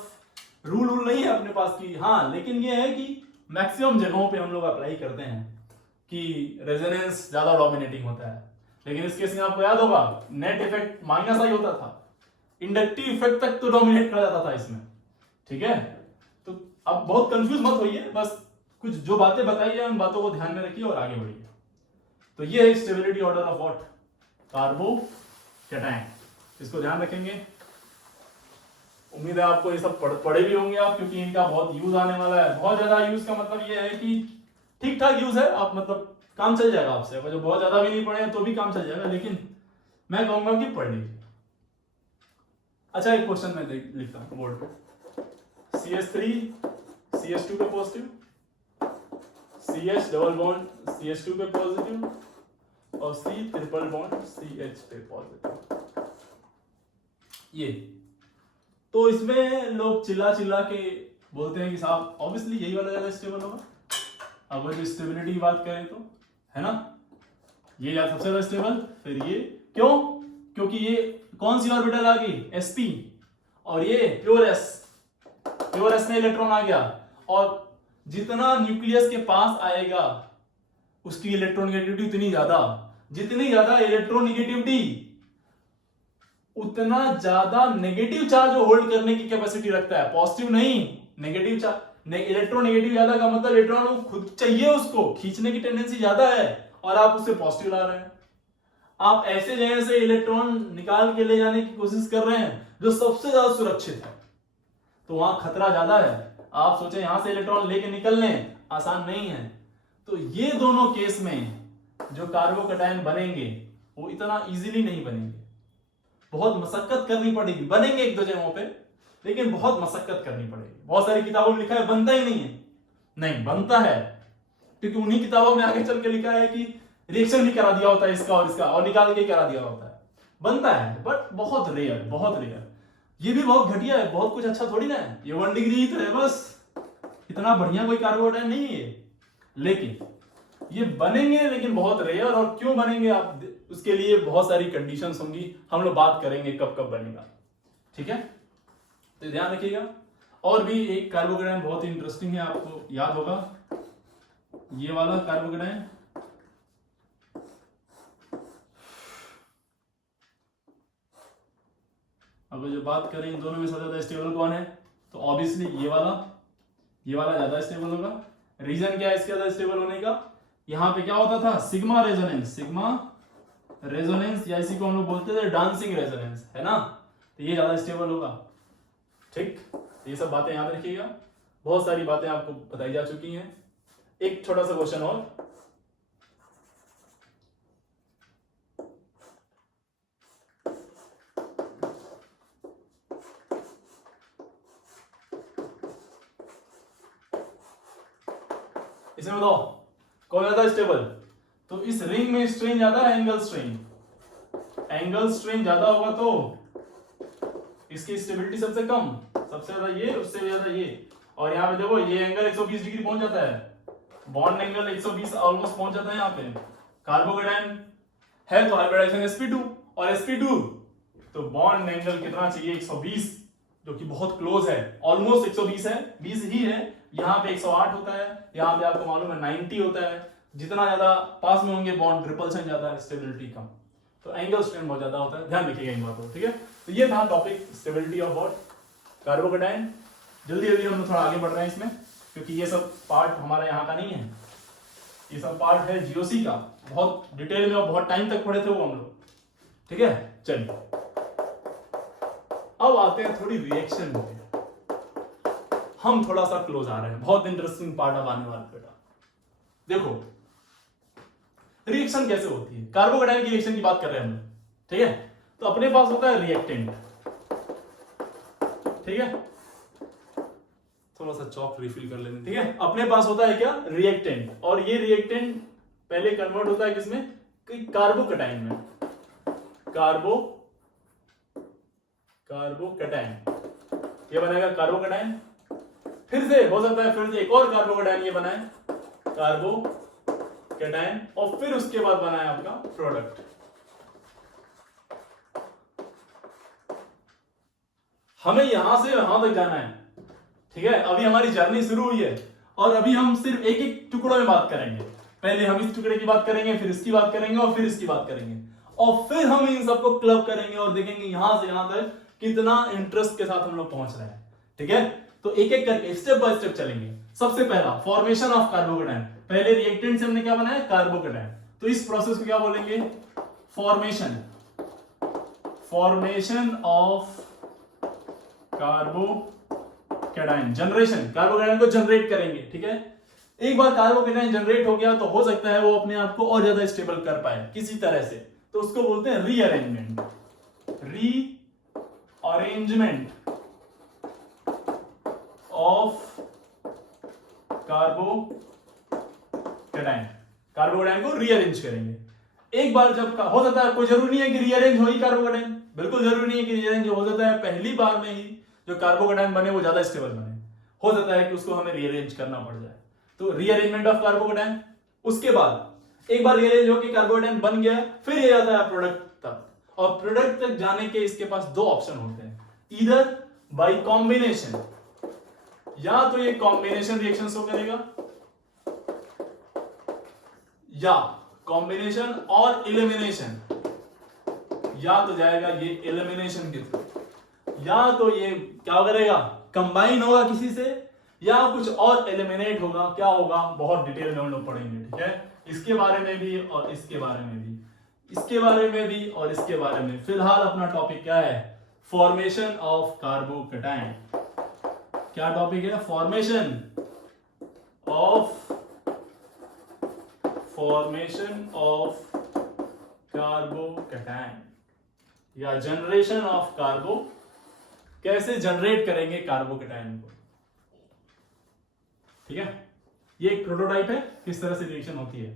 रूल नहीं है अपने पास की, हाँ, लेकिन ये है कि मैक्सिमम जगहों पे हम लोग अप्लाई करते हैं कि रेजोनेंस ज्यादा डोमिनेटिंग होता है। लेकिन इस केस में आपको याद होगा नेट इफेक्ट माइनस आई होता था, इंडक्टिव इफेक्ट तक तो डोमिनेट कर जाता था इसमें, ठीक है। तो अब बहुत कंफ्यूज मत होइए, बस कुछ जो बातें बताई है उन बातों को ध्यान में रखिए और आगे बढ़िए। तो ये है stability order of what, carbocation, इसको ध्यान रखेंगे। उम्मीद है आपको ये सब पढ़े भी होंगे आप, क्योंकि इनका बहुत यूज आने वाला है। बहुत ज्यादा यूज का मतलब ये है कि ठीक ठाक यूज है, आप मतलब काम चल जाएगा आपसे, अगर जो बहुत ज्यादा भी नहीं पढ़े तो भी काम चल जाएगा, लेकिन मैं कहूंगा कि पढ़ लीजिए। अच्छा, एक क्वेश्चन मैं लिखता हूं बोर्ड पे, CH3 CH2 पे positive, CH double bond CH2 पे पॉजिटिव और C ट्रिपल बॉन्ड CH पे पॉजिटिव, ये तो इसमें लोग चिल्ला चिल्ला के बोलते हैं कि साहब ऑब्वियसली यही वाला ज्यादा स्टेबल होगा। अगर जो स्टेबिलिटी की बात करें तो, है ना, ये सबसे ज्यादा स्टेबल, फिर ये क्यों, क्योंकि ये कौन सी ऑर्बिटल आ गई, sp, और ये प्योर s में इलेक्ट्रॉन आ गया, और जितना न्यूक्लियस के पास आएगा उसकी इलेक्ट्रोनेगेटिविटी उतनी ज्यादा, जितनी ज्यादा इलेक्ट्रोनेगेटिविटी उतना ज्यादा नेगेटिव चार्ज होल्ड करने की कैपेसिटी रखता है, पॉजिटिव नहीं नेगेटिव चार्ज। इलेक्ट्रोनेगेटिव ज्यादा का मतलब इलेक्ट्रॉन को खुद चाहिए, उसको खींचने की टेंडेंसी ज्यादा है और आप उससे पॉजिटिव ला रहे हैं। आप ऐसे जगह से इलेक्ट्रॉन निकाल के ले जाने की कोशिश कर रहे हैं जो सबसे ज्यादा सुरक्षित है, तो वहां खतरा ज्यादा है। आप सोचे यहां से इलेक्ट्रॉन लेके निकल लें, आसान नहीं है। तो ये दोनों केस में जो कार्बोकैटायन बनेंगे वो इतना इजीली नहीं बनेंगे, बहुत मशक्कत करनी पड़ेगी। बनेंगे एक दो जगहों पे, लेकिन बहुत मशक्कत करनी पड़ेगी। बहुत सारी किताबों में लिखा है बनता ही नहीं है, नहीं बनता है, क्योंकि उन्हीं किताबों में आगे चल के लिखा है कि रिएक्शन भी करा दिया होता है इसका और इसका और निकाल के करा दिया होता है। बनता है बट बहुत रेयर, बहुत रेयर। ये भी बहुत घटिया है, बहुत कुछ अच्छा थोड़ी ना है, ये 1 डिग्री ही तो है बस, इतना बढ़िया कोई कार्बोकैटायन नहीं है। लेकिन ये बनेंगे, लेकिन बहुत रेयर। और क्यों बनेंगे आप, उसके लिए बहुत सारी कंडीशंस होंगी, हम लोग बात करेंगे कब कब बनेगा, ठीक है। तो ध्यान रखिएगा। और भी एक कार्बोकैटायन बहुत ही इंटरेस्टिंग है, आपको याद होगा ये वाला कार्बोकैटायन, अगर जो बात करें इन दोनों में सबसे ज्यादा स्टेबल कौन है, तो ऑब्वियसली ये वाला ज्यादा स्टेबल होगा। रीजन क्या है इसके ज्यादा स्टेबल होने का, यहां पे क्या होता था, सिग्मा रेजोनेंस, या इसी को हम लोग बोलते थे डांसिंग रेजोनेंस, है ना, तो ये ज्यादा स्टेबल होगा, ठीक। ये सब बातें याद रखिएगा, बहुत सारी बातें आपको बताई जा चुकी हैं। एक छोटा सा क्वेश्चन और, इसमें बताओ कौन ज्यादा स्टेबल? तो इस रिंग में स्ट्रेन ज्यादा है, एंगल स्ट्रेन, एंगल स्ट्रेन ज्यादा होगा तो इसकी स्टेबिलिटी सबसे कम, सबसे ज्यादा ये, उससे ज्यादा ये। और यहाँ पे देखो ये एंगल 120 डिग्री पहुंच जाता है, बॉन्ड एंगल 120 ऑलमोस्ट पहुंच जाता है यहाँ पे। कार्बोकेटायन है तो हाइब्रिडाइजेशन sp2, और sp2 तो बॉन्ड एंगल कितना चाहिए? 120, जो कि बहुत क्लोज है, ऑलमोस्ट 120 है, 20 ही है। यहाँ पे 108 होता है, यहाँ पे आपको मालूम है 90 होता है। जितना ज्यादा पास में होंगे बॉन्ड, रिपल्शन ज्यादा है, स्टेबिलिटी कम, तो एंगल स्ट्रेन बहुत ज्यादा होता है। ध्यान रखिएगा इन बातों को, ठीक है। तो ये था topic stability of what? Carbocation. जल्दी जल्दी हम थोड़ा आगे बढ़ रहे हैं इसमें, क्योंकि ये सब पार्ट हमारा यहाँ का नहीं है, ये सब पार्ट है जीओसी का, बहुत डिटेल में और बहुत टाइम तक पढ़े थे वो हम लोग, ठीक है। चलिए अब आते हैं थोड़ी रिएक्शन में, हम थोड़ा सा क्लोज आ रहे हैं, बहुत इंटरेस्टिंग पार्ट अब आने वाला बेटा। देखो रिएक्शन कैसे होती है, कार्बोकेटायन की रिएक्शन की बात कर रहे हैं हम, ठीक है। तो अपने पास होता है रिएक्टेंट, ठीक है, थोड़ा सा चॉक रिफिल कर लेते, ठीक है। अपने पास होता है क्या? रिएक्टेंट, और ये रिएक्टेंट पहले कन्वर्ट होता है किसमें? कार्बोकेटायन में, कार्बोकेटायन, ये बनेगा कार्बोकेटायन। फिर से हो सकता है फिर से एक और कार्बोकेटायन ये बनाए, कार्बोकेटायन, और फिर उसके बाद बनाए आपका प्रोडक्ट। हमें यहां से यहां तक जाना है, ठीक है। अभी हमारी जर्नी शुरू हुई है, और अभी हम सिर्फ एक एक टुकड़ों में बात करेंगे। पहले हम इस टुकड़े की बात करेंगे, फिर इसकी बात करेंगे, और फिर इसकी बात करेंगे, और फिर हम इन सबको क्लब करेंगे और देखेंगे यहां से यहां तक कितना इंटरेस्ट के साथ हम लोग पहुंच रहे हैं, ठीक है। तो एक एक करके स्टेप बाय स्टेप चलेंगे। सबसे पहला फॉर्मेशन ऑफ कार्बोकेटायन, पहले रिएक्टेंट से हमने क्या बनाया? कार्बोकेटायन। तो इस प्रोसेस को क्या बोलेंगे? Formation of carbocation, generation, carbocation को जनरेट करेंगे, ठीक है। एक बार कार्बोकेटायन जनरेट हो गया तो हो सकता है वो अपने आप को और ज्यादा स्टेबल कर पाए किसी तरह से, तो उसको बोलते हैं रीअरेंजमेंट, रीअरेंजमेंट ऑफ कार्बोकेटायन को रीअरेंज करेंगे। एक बार जब हो सकता है, कोई जरूरी नहीं है कि रीअरेंज हो ही कार्बोकेटायन, बिल्कुल जरूरी नहीं है कि रीअरेंज हो सकता है पहली बार में ही जो कार्बोकेटायन बने वो ज्यादा स्टेबल बने, हो सकता है कि उसको हमें रीअरेंज करना पड़ जाए, तो रीअरेंजमेंट ऑफ कार्बोकेटायन। उसके बाद एक बार रीअरेंज होकर कार्बोकेटायन बन गया, फिर ये जाता है प्रोडक्ट तक, और प्रोडक्ट तक जाने के इसके पास दो ऑप्शन होते हैं, इधर बाय कॉम्बिनेशन, या तो ये कॉम्बिनेशन रिएक्शन शो करेगा, या कॉम्बिनेशन और एलिमिनेशन, या तो जाएगा ये एलिमिनेशन के थ्रू, या तो ये क्या करेगा? कंबाइन होगा किसी से, या कुछ और एलिमिनेट होगा। क्या होगा? बहुत डिटेल में हम लोग पढ़ेंगे, ठीक है। इसके बारे में भी और इसके बारे में भी, इसके बारे में भी और इसके बारे में। फिलहाल अपना टॉपिक क्या है? Formation of carbocation. क्या टॉपिक है? फॉर्मेशन ऑफ कार्बोकेटायन, या जनरेशन ऑफ कार्बो, कैसे जनरेट करेंगे कार्बोकेटायन को, ठीक है। ये एक प्रोटोटाइप है किस तरह से रिएक्शन होती है,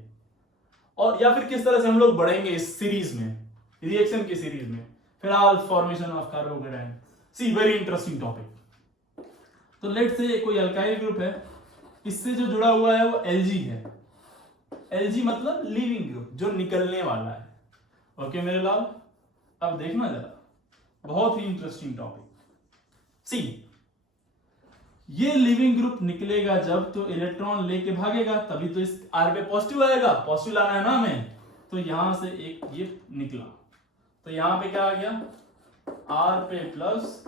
और या फिर किस तरह से हम लोग बढ़ेंगे इस सीरीज में, रिएक्शन की सीरीज में। फिलहाल formation of carbocation, see very interesting topic. तो लेट से कोई अल्काइल ग्रुप है, इससे जो जुड़ा हुआ है वो Lg है। Lg मतलब लिविंग ग्रुप, जो निकलने वाला है। ओके मेरे लाल, अब देखना जरा, बहुत ही इंटरेस्टिंग टॉपिक। सी, ये लिविंग ग्रुप निकलेगा जब, तो इलेक्ट्रॉन लेके भागेगा, तभी तो इस R पे पॉजिटिव आएगा, पॉजिटिव लाना है ना हमें। तो यहां से एक ये निकला, तो यहां पे क्या आ गया? R पे प्लस,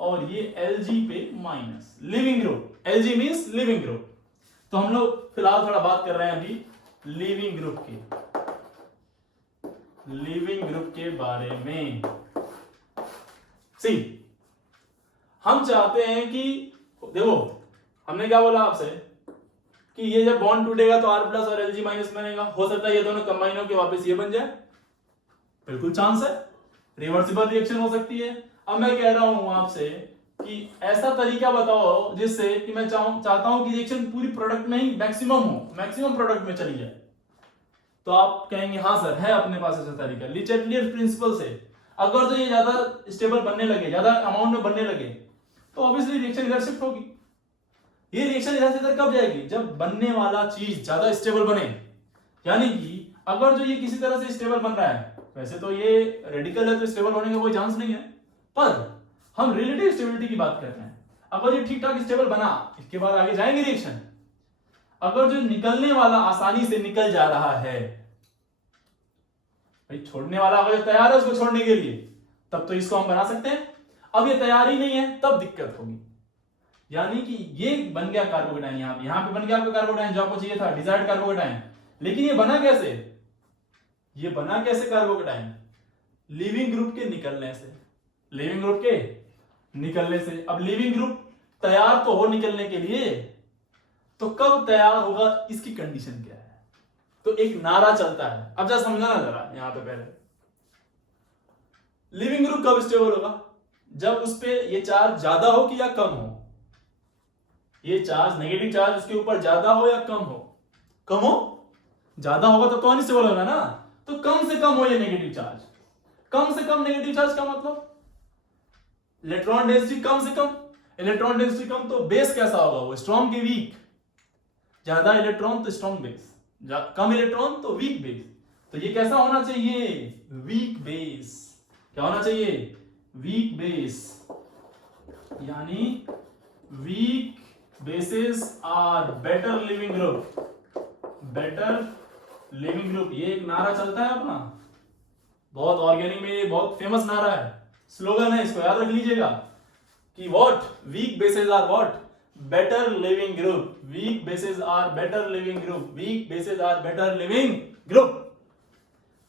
और ये Lg पे minus. Leaving group, Lg means leaving group. तो हम लोग फिलहाल थोड़ा बात कर रहे हैं अभी लिविंग ग्रुप की, लिविंग ग्रुप के बारे में। सी, हम चाहते हैं कि, देखो हमने क्या बोला आपसे कि ये जब बॉन्ड टूटेगा तो R प्लस और Lg माइनस बनेगा। हो सकता है ये दोनों कंबाइन होकर वापस ये बन जाए, बिल्कुल चांस है, रिवर्सिबल रिएक्शन हो सकती है। अब मैं कह रहा हूं आपसे कि ऐसा तरीका बताओ जिससे कि मैं चाहता हूं कि रिएक्शन पूरी प्रोडक्ट में ही मैक्सिमम प्रोडक्ट में चली जाए। तो आप कहेंगे हाँ सर है अपने पास ऐसा तरीका, ली चैटलियर प्रिंसिपल से। अगर तो ये ज्यादा स्टेबल बनने लगे, ज्यादा अमाउंट में बनने लगे, तो ऑब्वियसली रिएक्शन इधर शिफ्ट होगी। ये रिएक्शन इधर से इधर कब जाएगी? जब बनने वाला चीज ज्यादा स्टेबल बने। यानी कि अगर जो ये किसी तरह से स्टेबल बन रहा है, वैसे तो ये रेडिकल है तो स्टेबल होने का कोई चांस नहीं है, पर हम रिलेटिव स्टेबिलिटी की बात कर रहे हैं। अगर ये ठीक ठाक स्टेबल बना, इसके बाद आगे जाएंगे रिएक्शन। अगर जो निकलने वाला आसानी से निकल जा रहा है, भाई छोड़ने वाला अगर जो तैयार है उसको छोड़ने के लिए, तब तो इसको हम बना सकते हैं। अब ये तैयार ही नहीं है, तब दिक्कत होगी। यानी कि ये बन गया कार्बोकेटाइन, यहां पे बन गया आपका कार्बोकेटाइन जो आपको चाहिए था, डिजायर्ड कार्बोकेटाइन। लेकिन ये बना कैसे? ये बना कैसे कार्बोकेटाइन? लिविंग ग्रुप के निकलने से। लिविंग ग्रुप के निकलने से। अब लिविंग ग्रुप तैयार तो हो निकलने के लिए, तो कब तैयार होगा इसकी कंडीशन क्या है? तो एक नारा चलता है, अब जरा समझाना जरा यहां पे पहले। लिविंग ग्रुप कब स्टेबल होगा? जब उस पे ये चार्ज ज्यादा हो कि या कम हो। ये चार्ज, नेगेटिव चार्ज उसके ऊपर ज्यादा हो या कम हो? कम हो। ज्यादा होगा तो अनस्टेबल होगा ना। तो कम से कम हो ये नेगेटिव चार्ज। कम से कम नेगेटिव चार्ज का मतलब इलेक्ट्रॉन डेंसिटी कम से कम। इलेक्ट्रॉन डेंसिटी कम तो बेस कैसा होगा? वो स्ट्रॉन्ग के वीक। ज्यादा इलेक्ट्रॉन तो स्ट्रॉन्ग बेस, कम इलेक्ट्रॉन तो वीक बेस। तो ये कैसा होना चाहिए? Weak base. क्या होना चाहिए? Weak base. यानी weak bases are better leaving group. Better leaving group, ये एक नारा चलता है अपना, बहुत ऑर्गेनिक में ये बहुत फेमस नारा है, स्लोगन है, इसको याद रख लीजिएगा कि what weak bases are what better leaving group. Weak bases are better leaving group. Weak bases are better leaving group.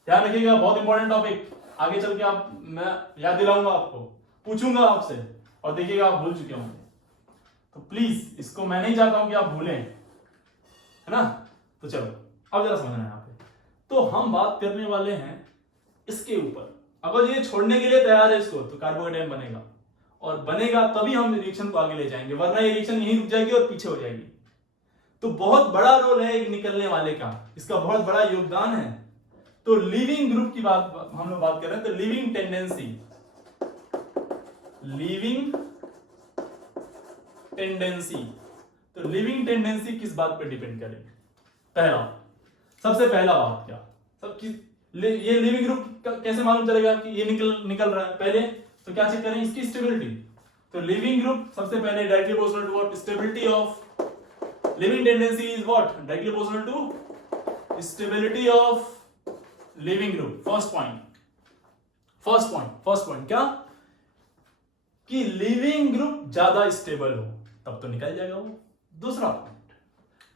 ध्यान रखिएगा, बहुत इंपॉर्टेंट टॉपिक। आगे चल के आप, मैं याद दिलाऊंगा आपको, पूछूंगा आपसे, और देखिएगा आप भूल चुके होंगे। तो प्लीज इसको मैं नहीं चाहता हूं कि आप भूलें, है ना। तो चलो अब जरा समझना है यहाँ पे। तो हम बात करने वाले हैं इसके ऊपर। अगर ये छोड़ने के लिए तैयार है इसको, तो कार्बोकेटाइन बनेगा, और बनेगा तभी हम रिएक्शन को आगे ले जाएंगे, वरना ये रिएक्शन यहीं रुक जाएगी और पीछे हो जाएगी। तो बहुत बड़ा रोल है एक निकलने वाले का, इसका बहुत बड़ा योगदान है। तो लिविंग ग्रुप की बात हम लोग बात कर रहे हैं। तो लिविंग टेंडेंसी, लिविंग टेंडेंसी, तो लिविंग टेंडेंसी किस बात पर डिपेंड करेगी? पहला, सबसे पहला बात क्या, ये लिविंग ग्रुप कैसे मालूम चलेगा कि ये निकल रहा है? पहले तो क्या चेक करें? इसकी स्टेबिलिटी। तो लिविंग ग्रुप सबसे पहले directly proportional to what? Stability of leaving tendency is what? Directly proportional to stability of leaving group. First point क्या? कि लिविंग ग्रुप ज्यादा स्टेबल हो तब तो निकल जाएगा वो। दूसरा पॉइंट,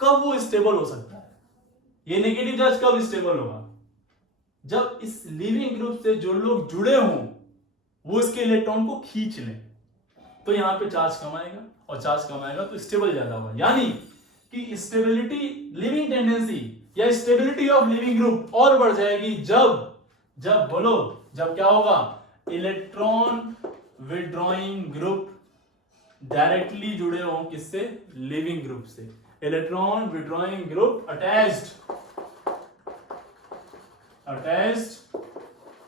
कब वो स्टेबल हो सकता है? ये नेगेटिव चार्ज कब स्टेबल होगा? जब इस लिविंग ग्रुप से जो लोग जुड़े हों वो इसके इलेक्ट्रॉन को खींच लें, तो यहां पे चार्ज कम आएगा, और चार्ज कम आएगा तो स्टेबल ज्यादा होगा। यानी कि स्टेबिलिटी, लिविंग टेंडेंसी या स्टेबिलिटी ऑफ लिविंग ग्रुप और बढ़ जाएगी जब बोलो, जब क्या होगा? इलेक्ट्रॉन विड्रॉइंग ग्रुप डायरेक्टली जुड़े हों किससे? लिविंग ग्रुप से। Electron withdrawing group attached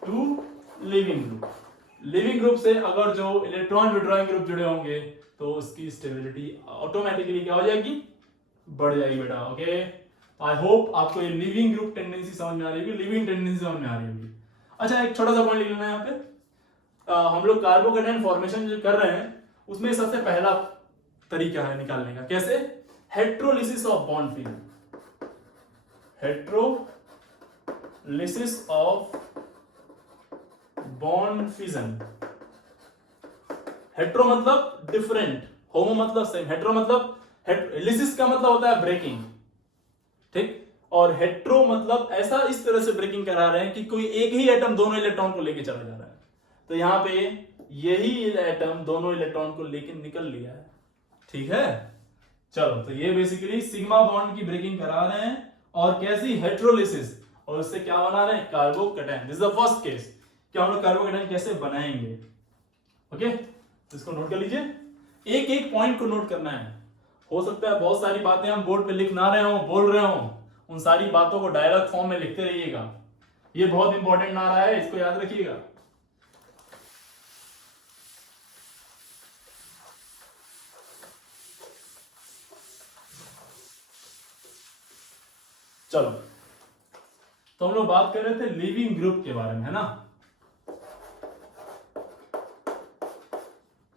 to leaving group. Leaving group से अगर जो इलेक्ट्रॉन विड्रॉइंग ग्रुप जुड़े होंगे तो उसकी स्टेबिलिटी ऑटोमेटिकली क्या हो जाएगी? बढ़ जाएगी बेटा। ओके, आई होप आपको ये लिविंग ग्रुप टेंडेंसी समझ में आ रही होगी, लिविंग टेंडेंसी समझ में आ रही होगी। अच्छा, एक छोटा सा पॉइंट लिख लेना है यहाँ पे। हम लोग कार्बोकेटाइन फॉर्मेशन जो कर रहे हैं उसमें सबसे पहला तरीका है निकालने का। कैसे? Heterolysis of bond fission. Heterolysis of bond fission. Hetero मतलब डिफरेंट, होमो मतलब सेम। हेट्रो मतलब, लिसिस का मतलब होता है ब्रेकिंग, ठीक। और हेट्रो मतलब ऐसा इस तरह से ब्रेकिंग करा रहे हैं कि कोई एक ही एटम दोनों इलेक्ट्रॉन को लेके चला जा रहा है। तो यहां पे यही एटम दोनों इलेक्ट्रॉन को लेके निकल लिया है, ठीक है। चलो, तो ये बेसिकली सिग्मा बॉन्ड की ब्रेकिंग करा रहे हैं, और कैसी? हेट्रोलिसिस, और उससे क्या बना रहे हैं? Carbocation. This is the first case कि हम लोग कार्बोकेटाइन कैसे बनाएंगे। ओके, इसको नोट कर लीजिए, एक एक पॉइंट को नोट करना है। हो सकता है बहुत सारी बातें हम बोर्ड पे लिख ना रहे हो, बोल रहे हो, उन सारी बातों को डायलॉग फॉर्म में लिखते रहिएगा। ये बहुत इंपॉर्टेंट नारा है, इसको याद रखिएगा। चलो, तो हम लोग बात कर रहे थे लिविंग ग्रुप के बारे में, है ना।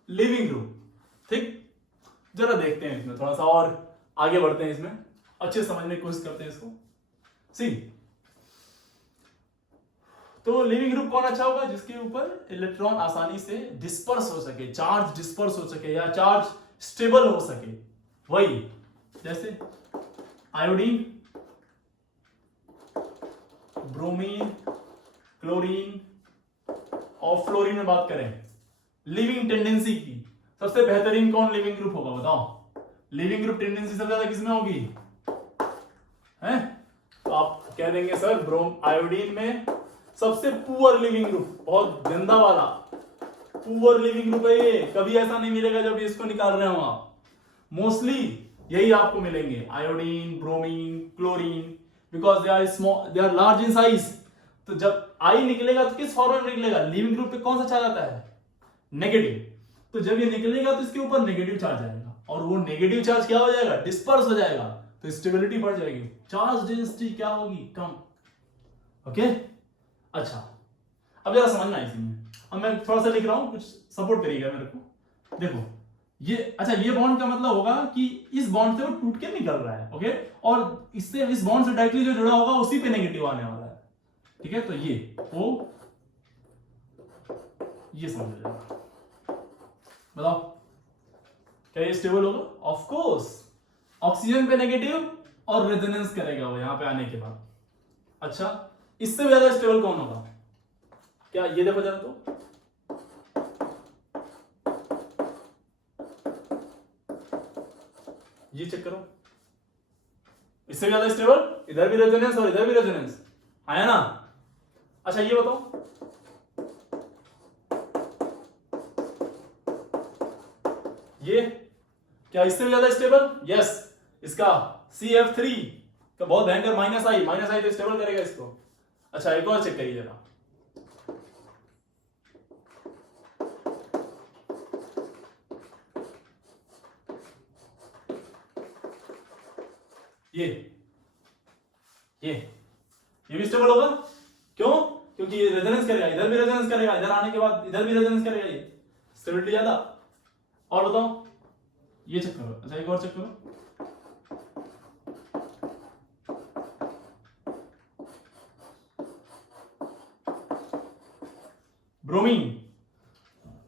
लिविंग ग्रुप, ठीक। जरा देखते हैं इसमें, थोड़ा सा और आगे बढ़ते हैं, इसमें अच्छे समझने की कोशिश करते हैं इसको। सी, तो लिविंग ग्रुप कौन अच्छा होगा? जिसके ऊपर इलेक्ट्रॉन आसानी से डिस्पर्स हो सके, चार्ज डिस्पर्स हो सके या चार्ज स्टेबल हो सके। वही जैसे आयोडीन, ब्रोमीन, क्लोरीन और फ्लोरीन में बात करें लिविंग टेंडेंसी की, सबसे बेहतरीन कौन लिविंग ग्रुप होगा बताओ? लिविंग ग्रुप टेंडेंसी सबसे ज्यादा किसमें होगी? हैं? तो आप कह देंगे सर ब्रोम आयोडीन में सबसे पुअर लिविंग ग्रुप, बहुत गंदा वाला पुअर लिविंग ग्रुप है ये। कभी ऐसा नहीं मिलेगा जब इसको निकाल रहे हो आप, मोस्टली यही आपको मिलेंगे, iodine, bromine, chlorine, because they are small, they are large in size. तो जब आई निकलेगा तो किस फॉर्म में निकलेगा? लिविंग ग्रुप पे कौन सा चार्ज आता है? नेगेटिव। तो जब ये निकलेगा तो इसके ऊपर नेगेटिव चार्ज आएगा, और वो नेगेटिव चार्ज क्या हो जाएगा? डिस्पर्स हो जाएगा, तो स्टेबिलिटी बढ़ जाएगी, चार्ज डेंसिटी क्या होगी? कम। ओके, अच्छा, अब जरा समझना है इसमें। अब मैं थोड़ा सा लिख रहा हूं, कुछ सपोर्ट करिएगा मेरे को। देखो ये, अच्छा, ये बॉन्ड का मतलब होगा कि इस बॉन्ड से वो टूट के निकल रहा है, ओके, और इससे इस बॉन्ड से डायरेक्टली जो जुड़ा होगा उसी पे नेगेटिव आने वाला है, ठीक है। तो ये वो ये समझ लीजिएगा। बताओ क्या ये स्टेबल होगा? ऑफ कोर्स, ऑक्सीजन पे नेगेटिव और रेजोनेंस करेगा वो यहां पे आने के बाद। अच्छा, इससे ज्यादा स्टेबल कौन होगा? क्या ये देखो जरा, तो ये चेक करो, इससे ज्यादा स्टेबल, इधर भी रेजोनेंस और इधर भी रेजोनेंस आया ना। अच्छा ये बताओ, ये क्या इससे ज्यादा स्टेबल? यस, इसका CF3 का बहुत भयंकर माइनस आई तो स्टेबल करेगा इसको। अच्छा एक और चेक करिए जरा, ये भी स्टेबल होगा। क्यों? क्योंकि ये रेजोनेंस करेगा, इधर भी रेजोनेंस करेगा, इधर आने के बाद इधर भी रेजोनेंस करेगा, ये स्टेबिलिटी ज्यादा। और बताओ, ये चेक करो। अच्छा एक और चेक करो, ब्रोमीन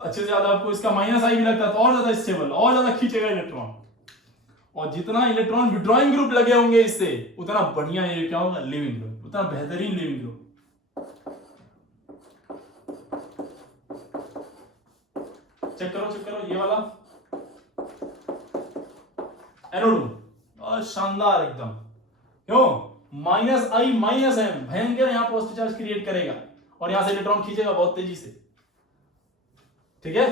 अच्छे से ज्यादा आपको इसका माइनस आई भी लगता है तो और ज्यादा स्टेबल, और ज्यादा खींचेगा इलेक्ट्रॉन, और जितना इलेक्ट्रॉन विड्रॉइंग ग्रुप लगे होंगे इससे उतना बढ़िया ये क्या होगा? लिविंग ग्रुप, उतना बेहतरीन लिविंग ग्रुप। चेक करो ये वाला एनोड, शानदार एकदम। क्यों? माइनस आई माइनस एम, भयंकर यहां पॉजिटिव चार्ज क्रिएट करेगा और यहां से इलेक्ट्रॉन खींचेगा बहुत तेजी से, ठीक है।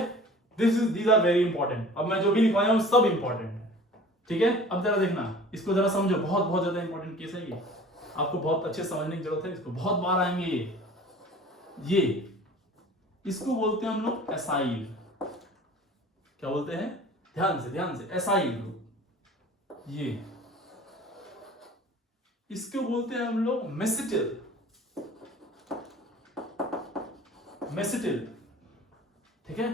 These are very important. अब मैं जो भी लिखवाया हूं सब इंपॉर्टेंट है, ठीक है। अब जरा देखना, इसको जरा समझो, बहुत बहुत ज्यादा इंपॉर्टेंट केस है ये, आपको बहुत अच्छे समझने की जरूरत है, इसको बहुत बार आएंगे ये इसको बोलते हैं हम लोग एसाइल। क्या बोलते हैं? ध्यान से एसाइल ग्रुप। ये इसको बोलते हैं हम लोग मेसिटिल, ठीक है।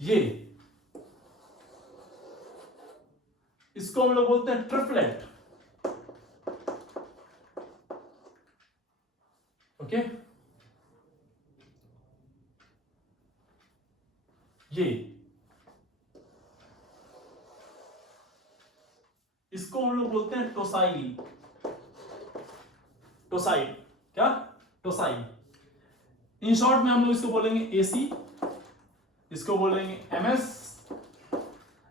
ये इसको हम लोग बोलते हैं ट्रिपलेट, ओके। ये इसको हम लोग बोलते हैं टोसाइल, क्या? टोसाइल। इन शॉर्ट में हम लोग इसको बोलेंगे AC, इसको बोलेंगे MS,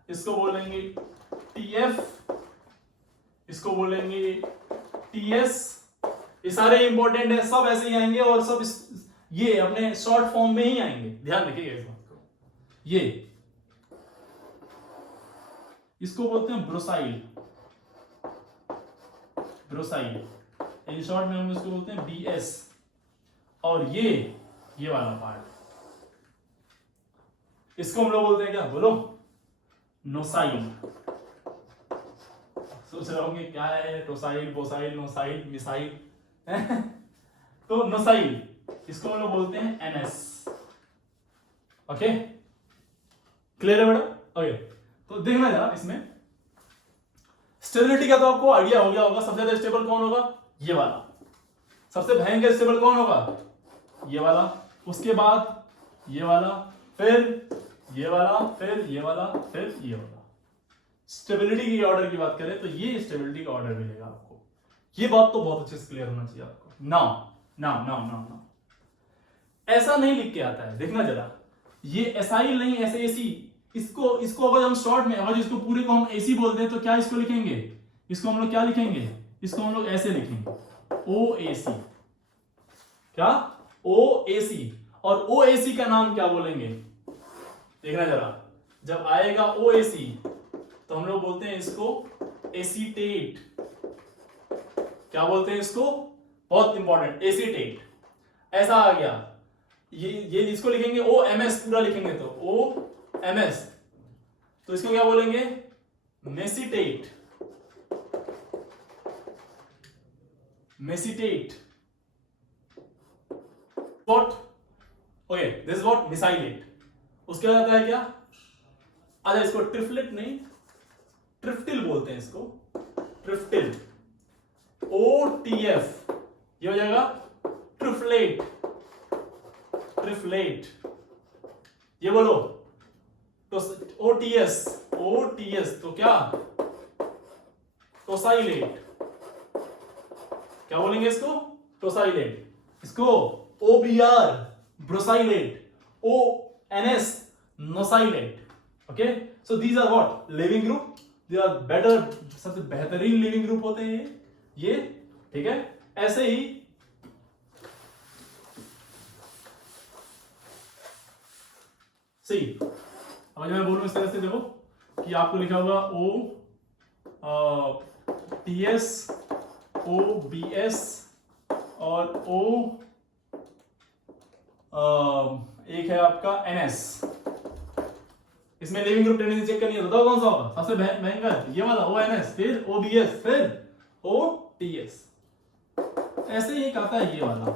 इसको बोलेंगे TF, इसको बोलेंगे TS। ये सारे इंपॉर्टेंट है, सब ऐसे ही आएंगे और सब ये अपने शॉर्ट फॉर्म में ही आएंगे, ध्यान रखिएगा इस बात को। ये इसको बोलते हैं ब्रोसाइल, ब्रोसाइल इन शॉर्ट में हम इसको बोलते हैं BS। और ये वाला पार्ट इसको हम लोग बोलते हैं क्या, बोलो, नोसाइल। सोच रहे होंगे क्या है टोसाइल, बोसाइल, नोसाइल, मिसाइल तो नोसाइल इसको हम लोग बोलते हैं NS। ओके, क्लियर है बेटा? ओके, तो देखना जरा इसमें स्टेबिलिटी का तो आपको आइडिया हो गया होगा। सबसे ज्यादा स्टेबल कौन होगा, ये वाला। सबसे भयंकर स्टेबल कौन होगा, ये वाला। उसके बाद ये वाला, फिर ये वाला, फिर ये वाला, फिर ये वाला। स्टेबिलिटी की ऑर्डर की बात करें तो ये स्टेबिलिटी का ऑर्डर मिलेगा आपको। ये बात तो बहुत अच्छे से क्लियर होना चाहिए आपको। Now now now now now ऐसा नहीं लिख के आता है, देखना जरा। ये एसाइल नहीं, ऐसे एसी। इसको अगर हम शॉर्ट में, अगर इसको पूरे को हम एसी बोलते हैं तो क्या इसको लिखेंगे, इसको हम लोग क्या लिखेंगे, इसको हम लोग ऐसे लिखेंगे OAC। क्या, OAC। और OAC का नाम क्या बोलेंगे, देखना जरा। जब आएगा OAC तो हम लोग बोलते हैं इसको एसीटेट। क्या बोलते हैं इसको, बहुत इंपॉर्टेंट, एसीटेट। ऐसा आ गया, ये इसको लिखेंगे OMS, पूरा लिखेंगे तो OMS। तो इसको क्या बोलेंगे, mesylate, mesylate. What, okay, this is what, mesylate. उसके बाद आता है क्या, अच्छा इसको ट्रिफ्लेट नहीं, ट्रिफ्टिल बोलते हैं इसको, ट्रिफ्टिल, OTF। ये हो जाएगा ट्रिफ्लेट, ट्रिफ्लेट। ये बोलो तो OTS, OTS तो क्या, टोसाइलेट। क्या बोलेंगे इसको, टोसाइलेट। इसको OBR, brosylate, ONS, nosylate. Okay, so these are what, leaving group. They are better, सबसे बेहतरीन लिविंग ग्रुप होते हैं ये, ठीक है। ऐसे ही सही, अब मैं बोलूं इस तरह से, देखो कि आपको लिखा हुआ OTS, OBS और एक है आपका NS। इसमें लिविंग ग्रुप टेंडेंसी चेक करनी है, बताओ कौन सा होगा सबसे महंगा, ये वाला ONS, फिर OBS, फिर OTS। ऐसे ही एक आता है ये वाला,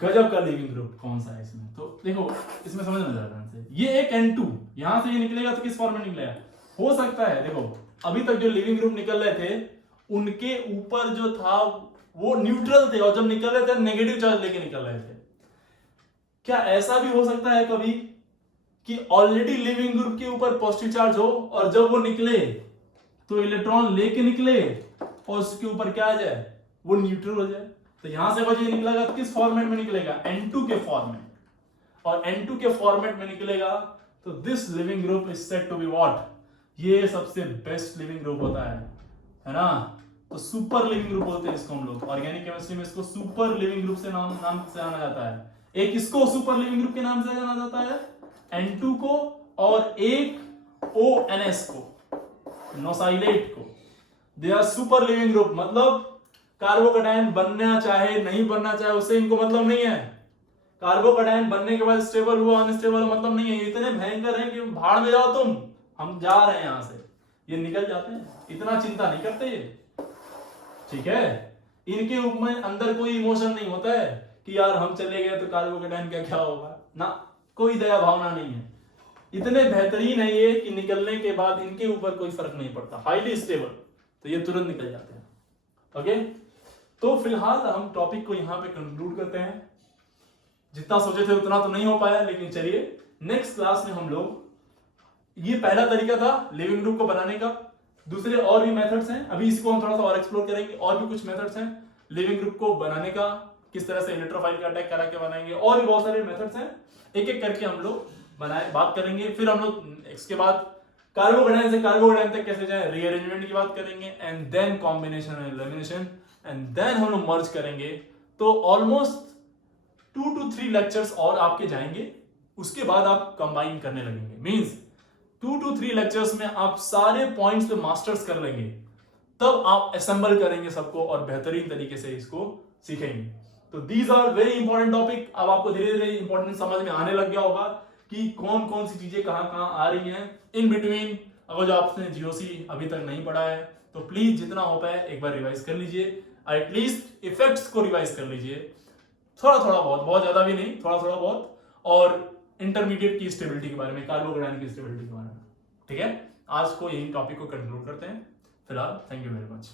गजब का लिविंग ग्रुप कौन सा है इसमें। तो देखो इसमें समझना जरा ध्यान से, ये एक N2 यहां से ये निकलेगा तो किस फॉर्म में निकलेगा, हो सकता है देखो अभी तक जो लिविंग ग्रुप निकल रहे थे उनके ऊपर जो था वो न्यूट्रल थे, और जब निकल रहे थे नेगेटिव चार्ज लेके निकल रहे थे। क्या ऐसा भी हो सकता है कभी कि ऑलरेडी लिविंग ग्रुप के ऊपर पॉजिटिव चार्ज हो और जब वो निकले तो इलेक्ट्रॉन लेके निकले और उसके ऊपर क्या आ जाए, वो न्यूट्रल हो जाए। तो यहां से बस ये निकलेगा तो किस फॉर्मेट में निकलेगा, N2 के फॉर्मेट। और N2 के फॉर्मेट में निकलेगा तो this leaving group is said to be what, ये सबसे बेस्ट लिविंग ग्रुप होता है ना। तो सुपर लिविंग ग्रुप बोलते हैं इसको हम लोग, ऑर्गेनिक केमिस्ट्री में इसको सुपर लिविंग ग्रुप से नाम से जाना जाता है। एक इसको सुपर लिविंग ग्रुप के नाम से जाना जाता है, N2 को, और एक ONS को, नोसाइलेट को। They are super leaving group, मतलब कार्बोकैटायन बनना चाहे नहीं बनना चाहे उससे इनको मतलब नहीं है। कार्बोकैटायन बनने के बाद स्टेबल हुआ अनस्टेबल मतलब नहीं है। इतने भयंकर हैं कि भाड़ में जाओ तुम, हम जा रहे हैं यहां से, ये निकल जाते हैं, इतना चिंता नहीं करते ये, ठीक है। इनके ऊपर अंदर कोई इमोशन नहीं होता है कि यार हम चले गए तो कार्बोकैटायन का क्या होगा ना, कोई दया भावना नहीं है। इतने बेहतरीन है ये कि निकलने के बाद इनके ऊपर कोई फर्क नहीं पड़ता, हाईली स्टेबल, तो ये तुरंत निकल जाते हैं। ओके, तो फिलहाल हम टॉपिक को यहां पे कंक्लूड करते हैं। जितना सोचे थे उतना तो नहीं हो पाया, लेकिन चलिए नेक्स्ट क्लास में हम लोग, ये पहला तरीका था लिविंग ग्रुप को बनाने का, दूसरे और भी मेथड्स हैं, अभी इसको हम थोड़ा सा और एक्सप्लोर करेंगे। और भी कुछ मेथड्स हैं लिविंग ग्रुप को बनाने का, किस तरह से इलेक्ट्रोफाइल का अटैक करा के बनाएंगे, और भी बहुत सारे मेथड्स हैं, एक एक करके हम लोग बात करेंगे। फिर हम लोग इसके बाद कार्बोकेटाइन से कार्बोकेटाइन तक कैसे जाए, रीअरेंजमेंट की बात करेंगे, and then combination and elimination, and then हम लोग मर्ज करेंगे। तो ऑलमोस्ट 2 to 3 लेक्चर्स और आपके जाएंगे, उसके बाद आप कंबाइन करने लगेंगे। मींस 2 to 3 लेक्चर्स में आप सारे पॉइंट्स पे मास्टर्स कर लेंगे, तब आप असेंबल करेंगे सबको और बेहतरीन तरीके से इसको सीखेंगे। तो these are very important topic. अब आपको धीरे धीरे इंपॉर्टेंट समझ में आने लग गया होगा कि कौन कौन सी चीजें कहां कहां आ रही हैं इन बिटवीन। अगर जो आपने जीओसी अभी तक नहीं पढ़ा है तो प्लीज जितना हो पाए एक बार रिवाइज कर लीजिए, एटलीस्ट इफेक्ट्स को रिवाइज कर लीजिए, थोड़ा थोड़ा बहुत, बहुत ज्यादा भी नहीं, थोड़ा थोड़ा बहुत, और इंटरमीडिएट की स्टेबिलिटी के बारे में, कार्बोकेटाइन की स्टेबिलिटी के बारे में। ठीक है, आज को यही टॉपिक को कंक्लूड करते हैं फिलहाल। Thank you very much.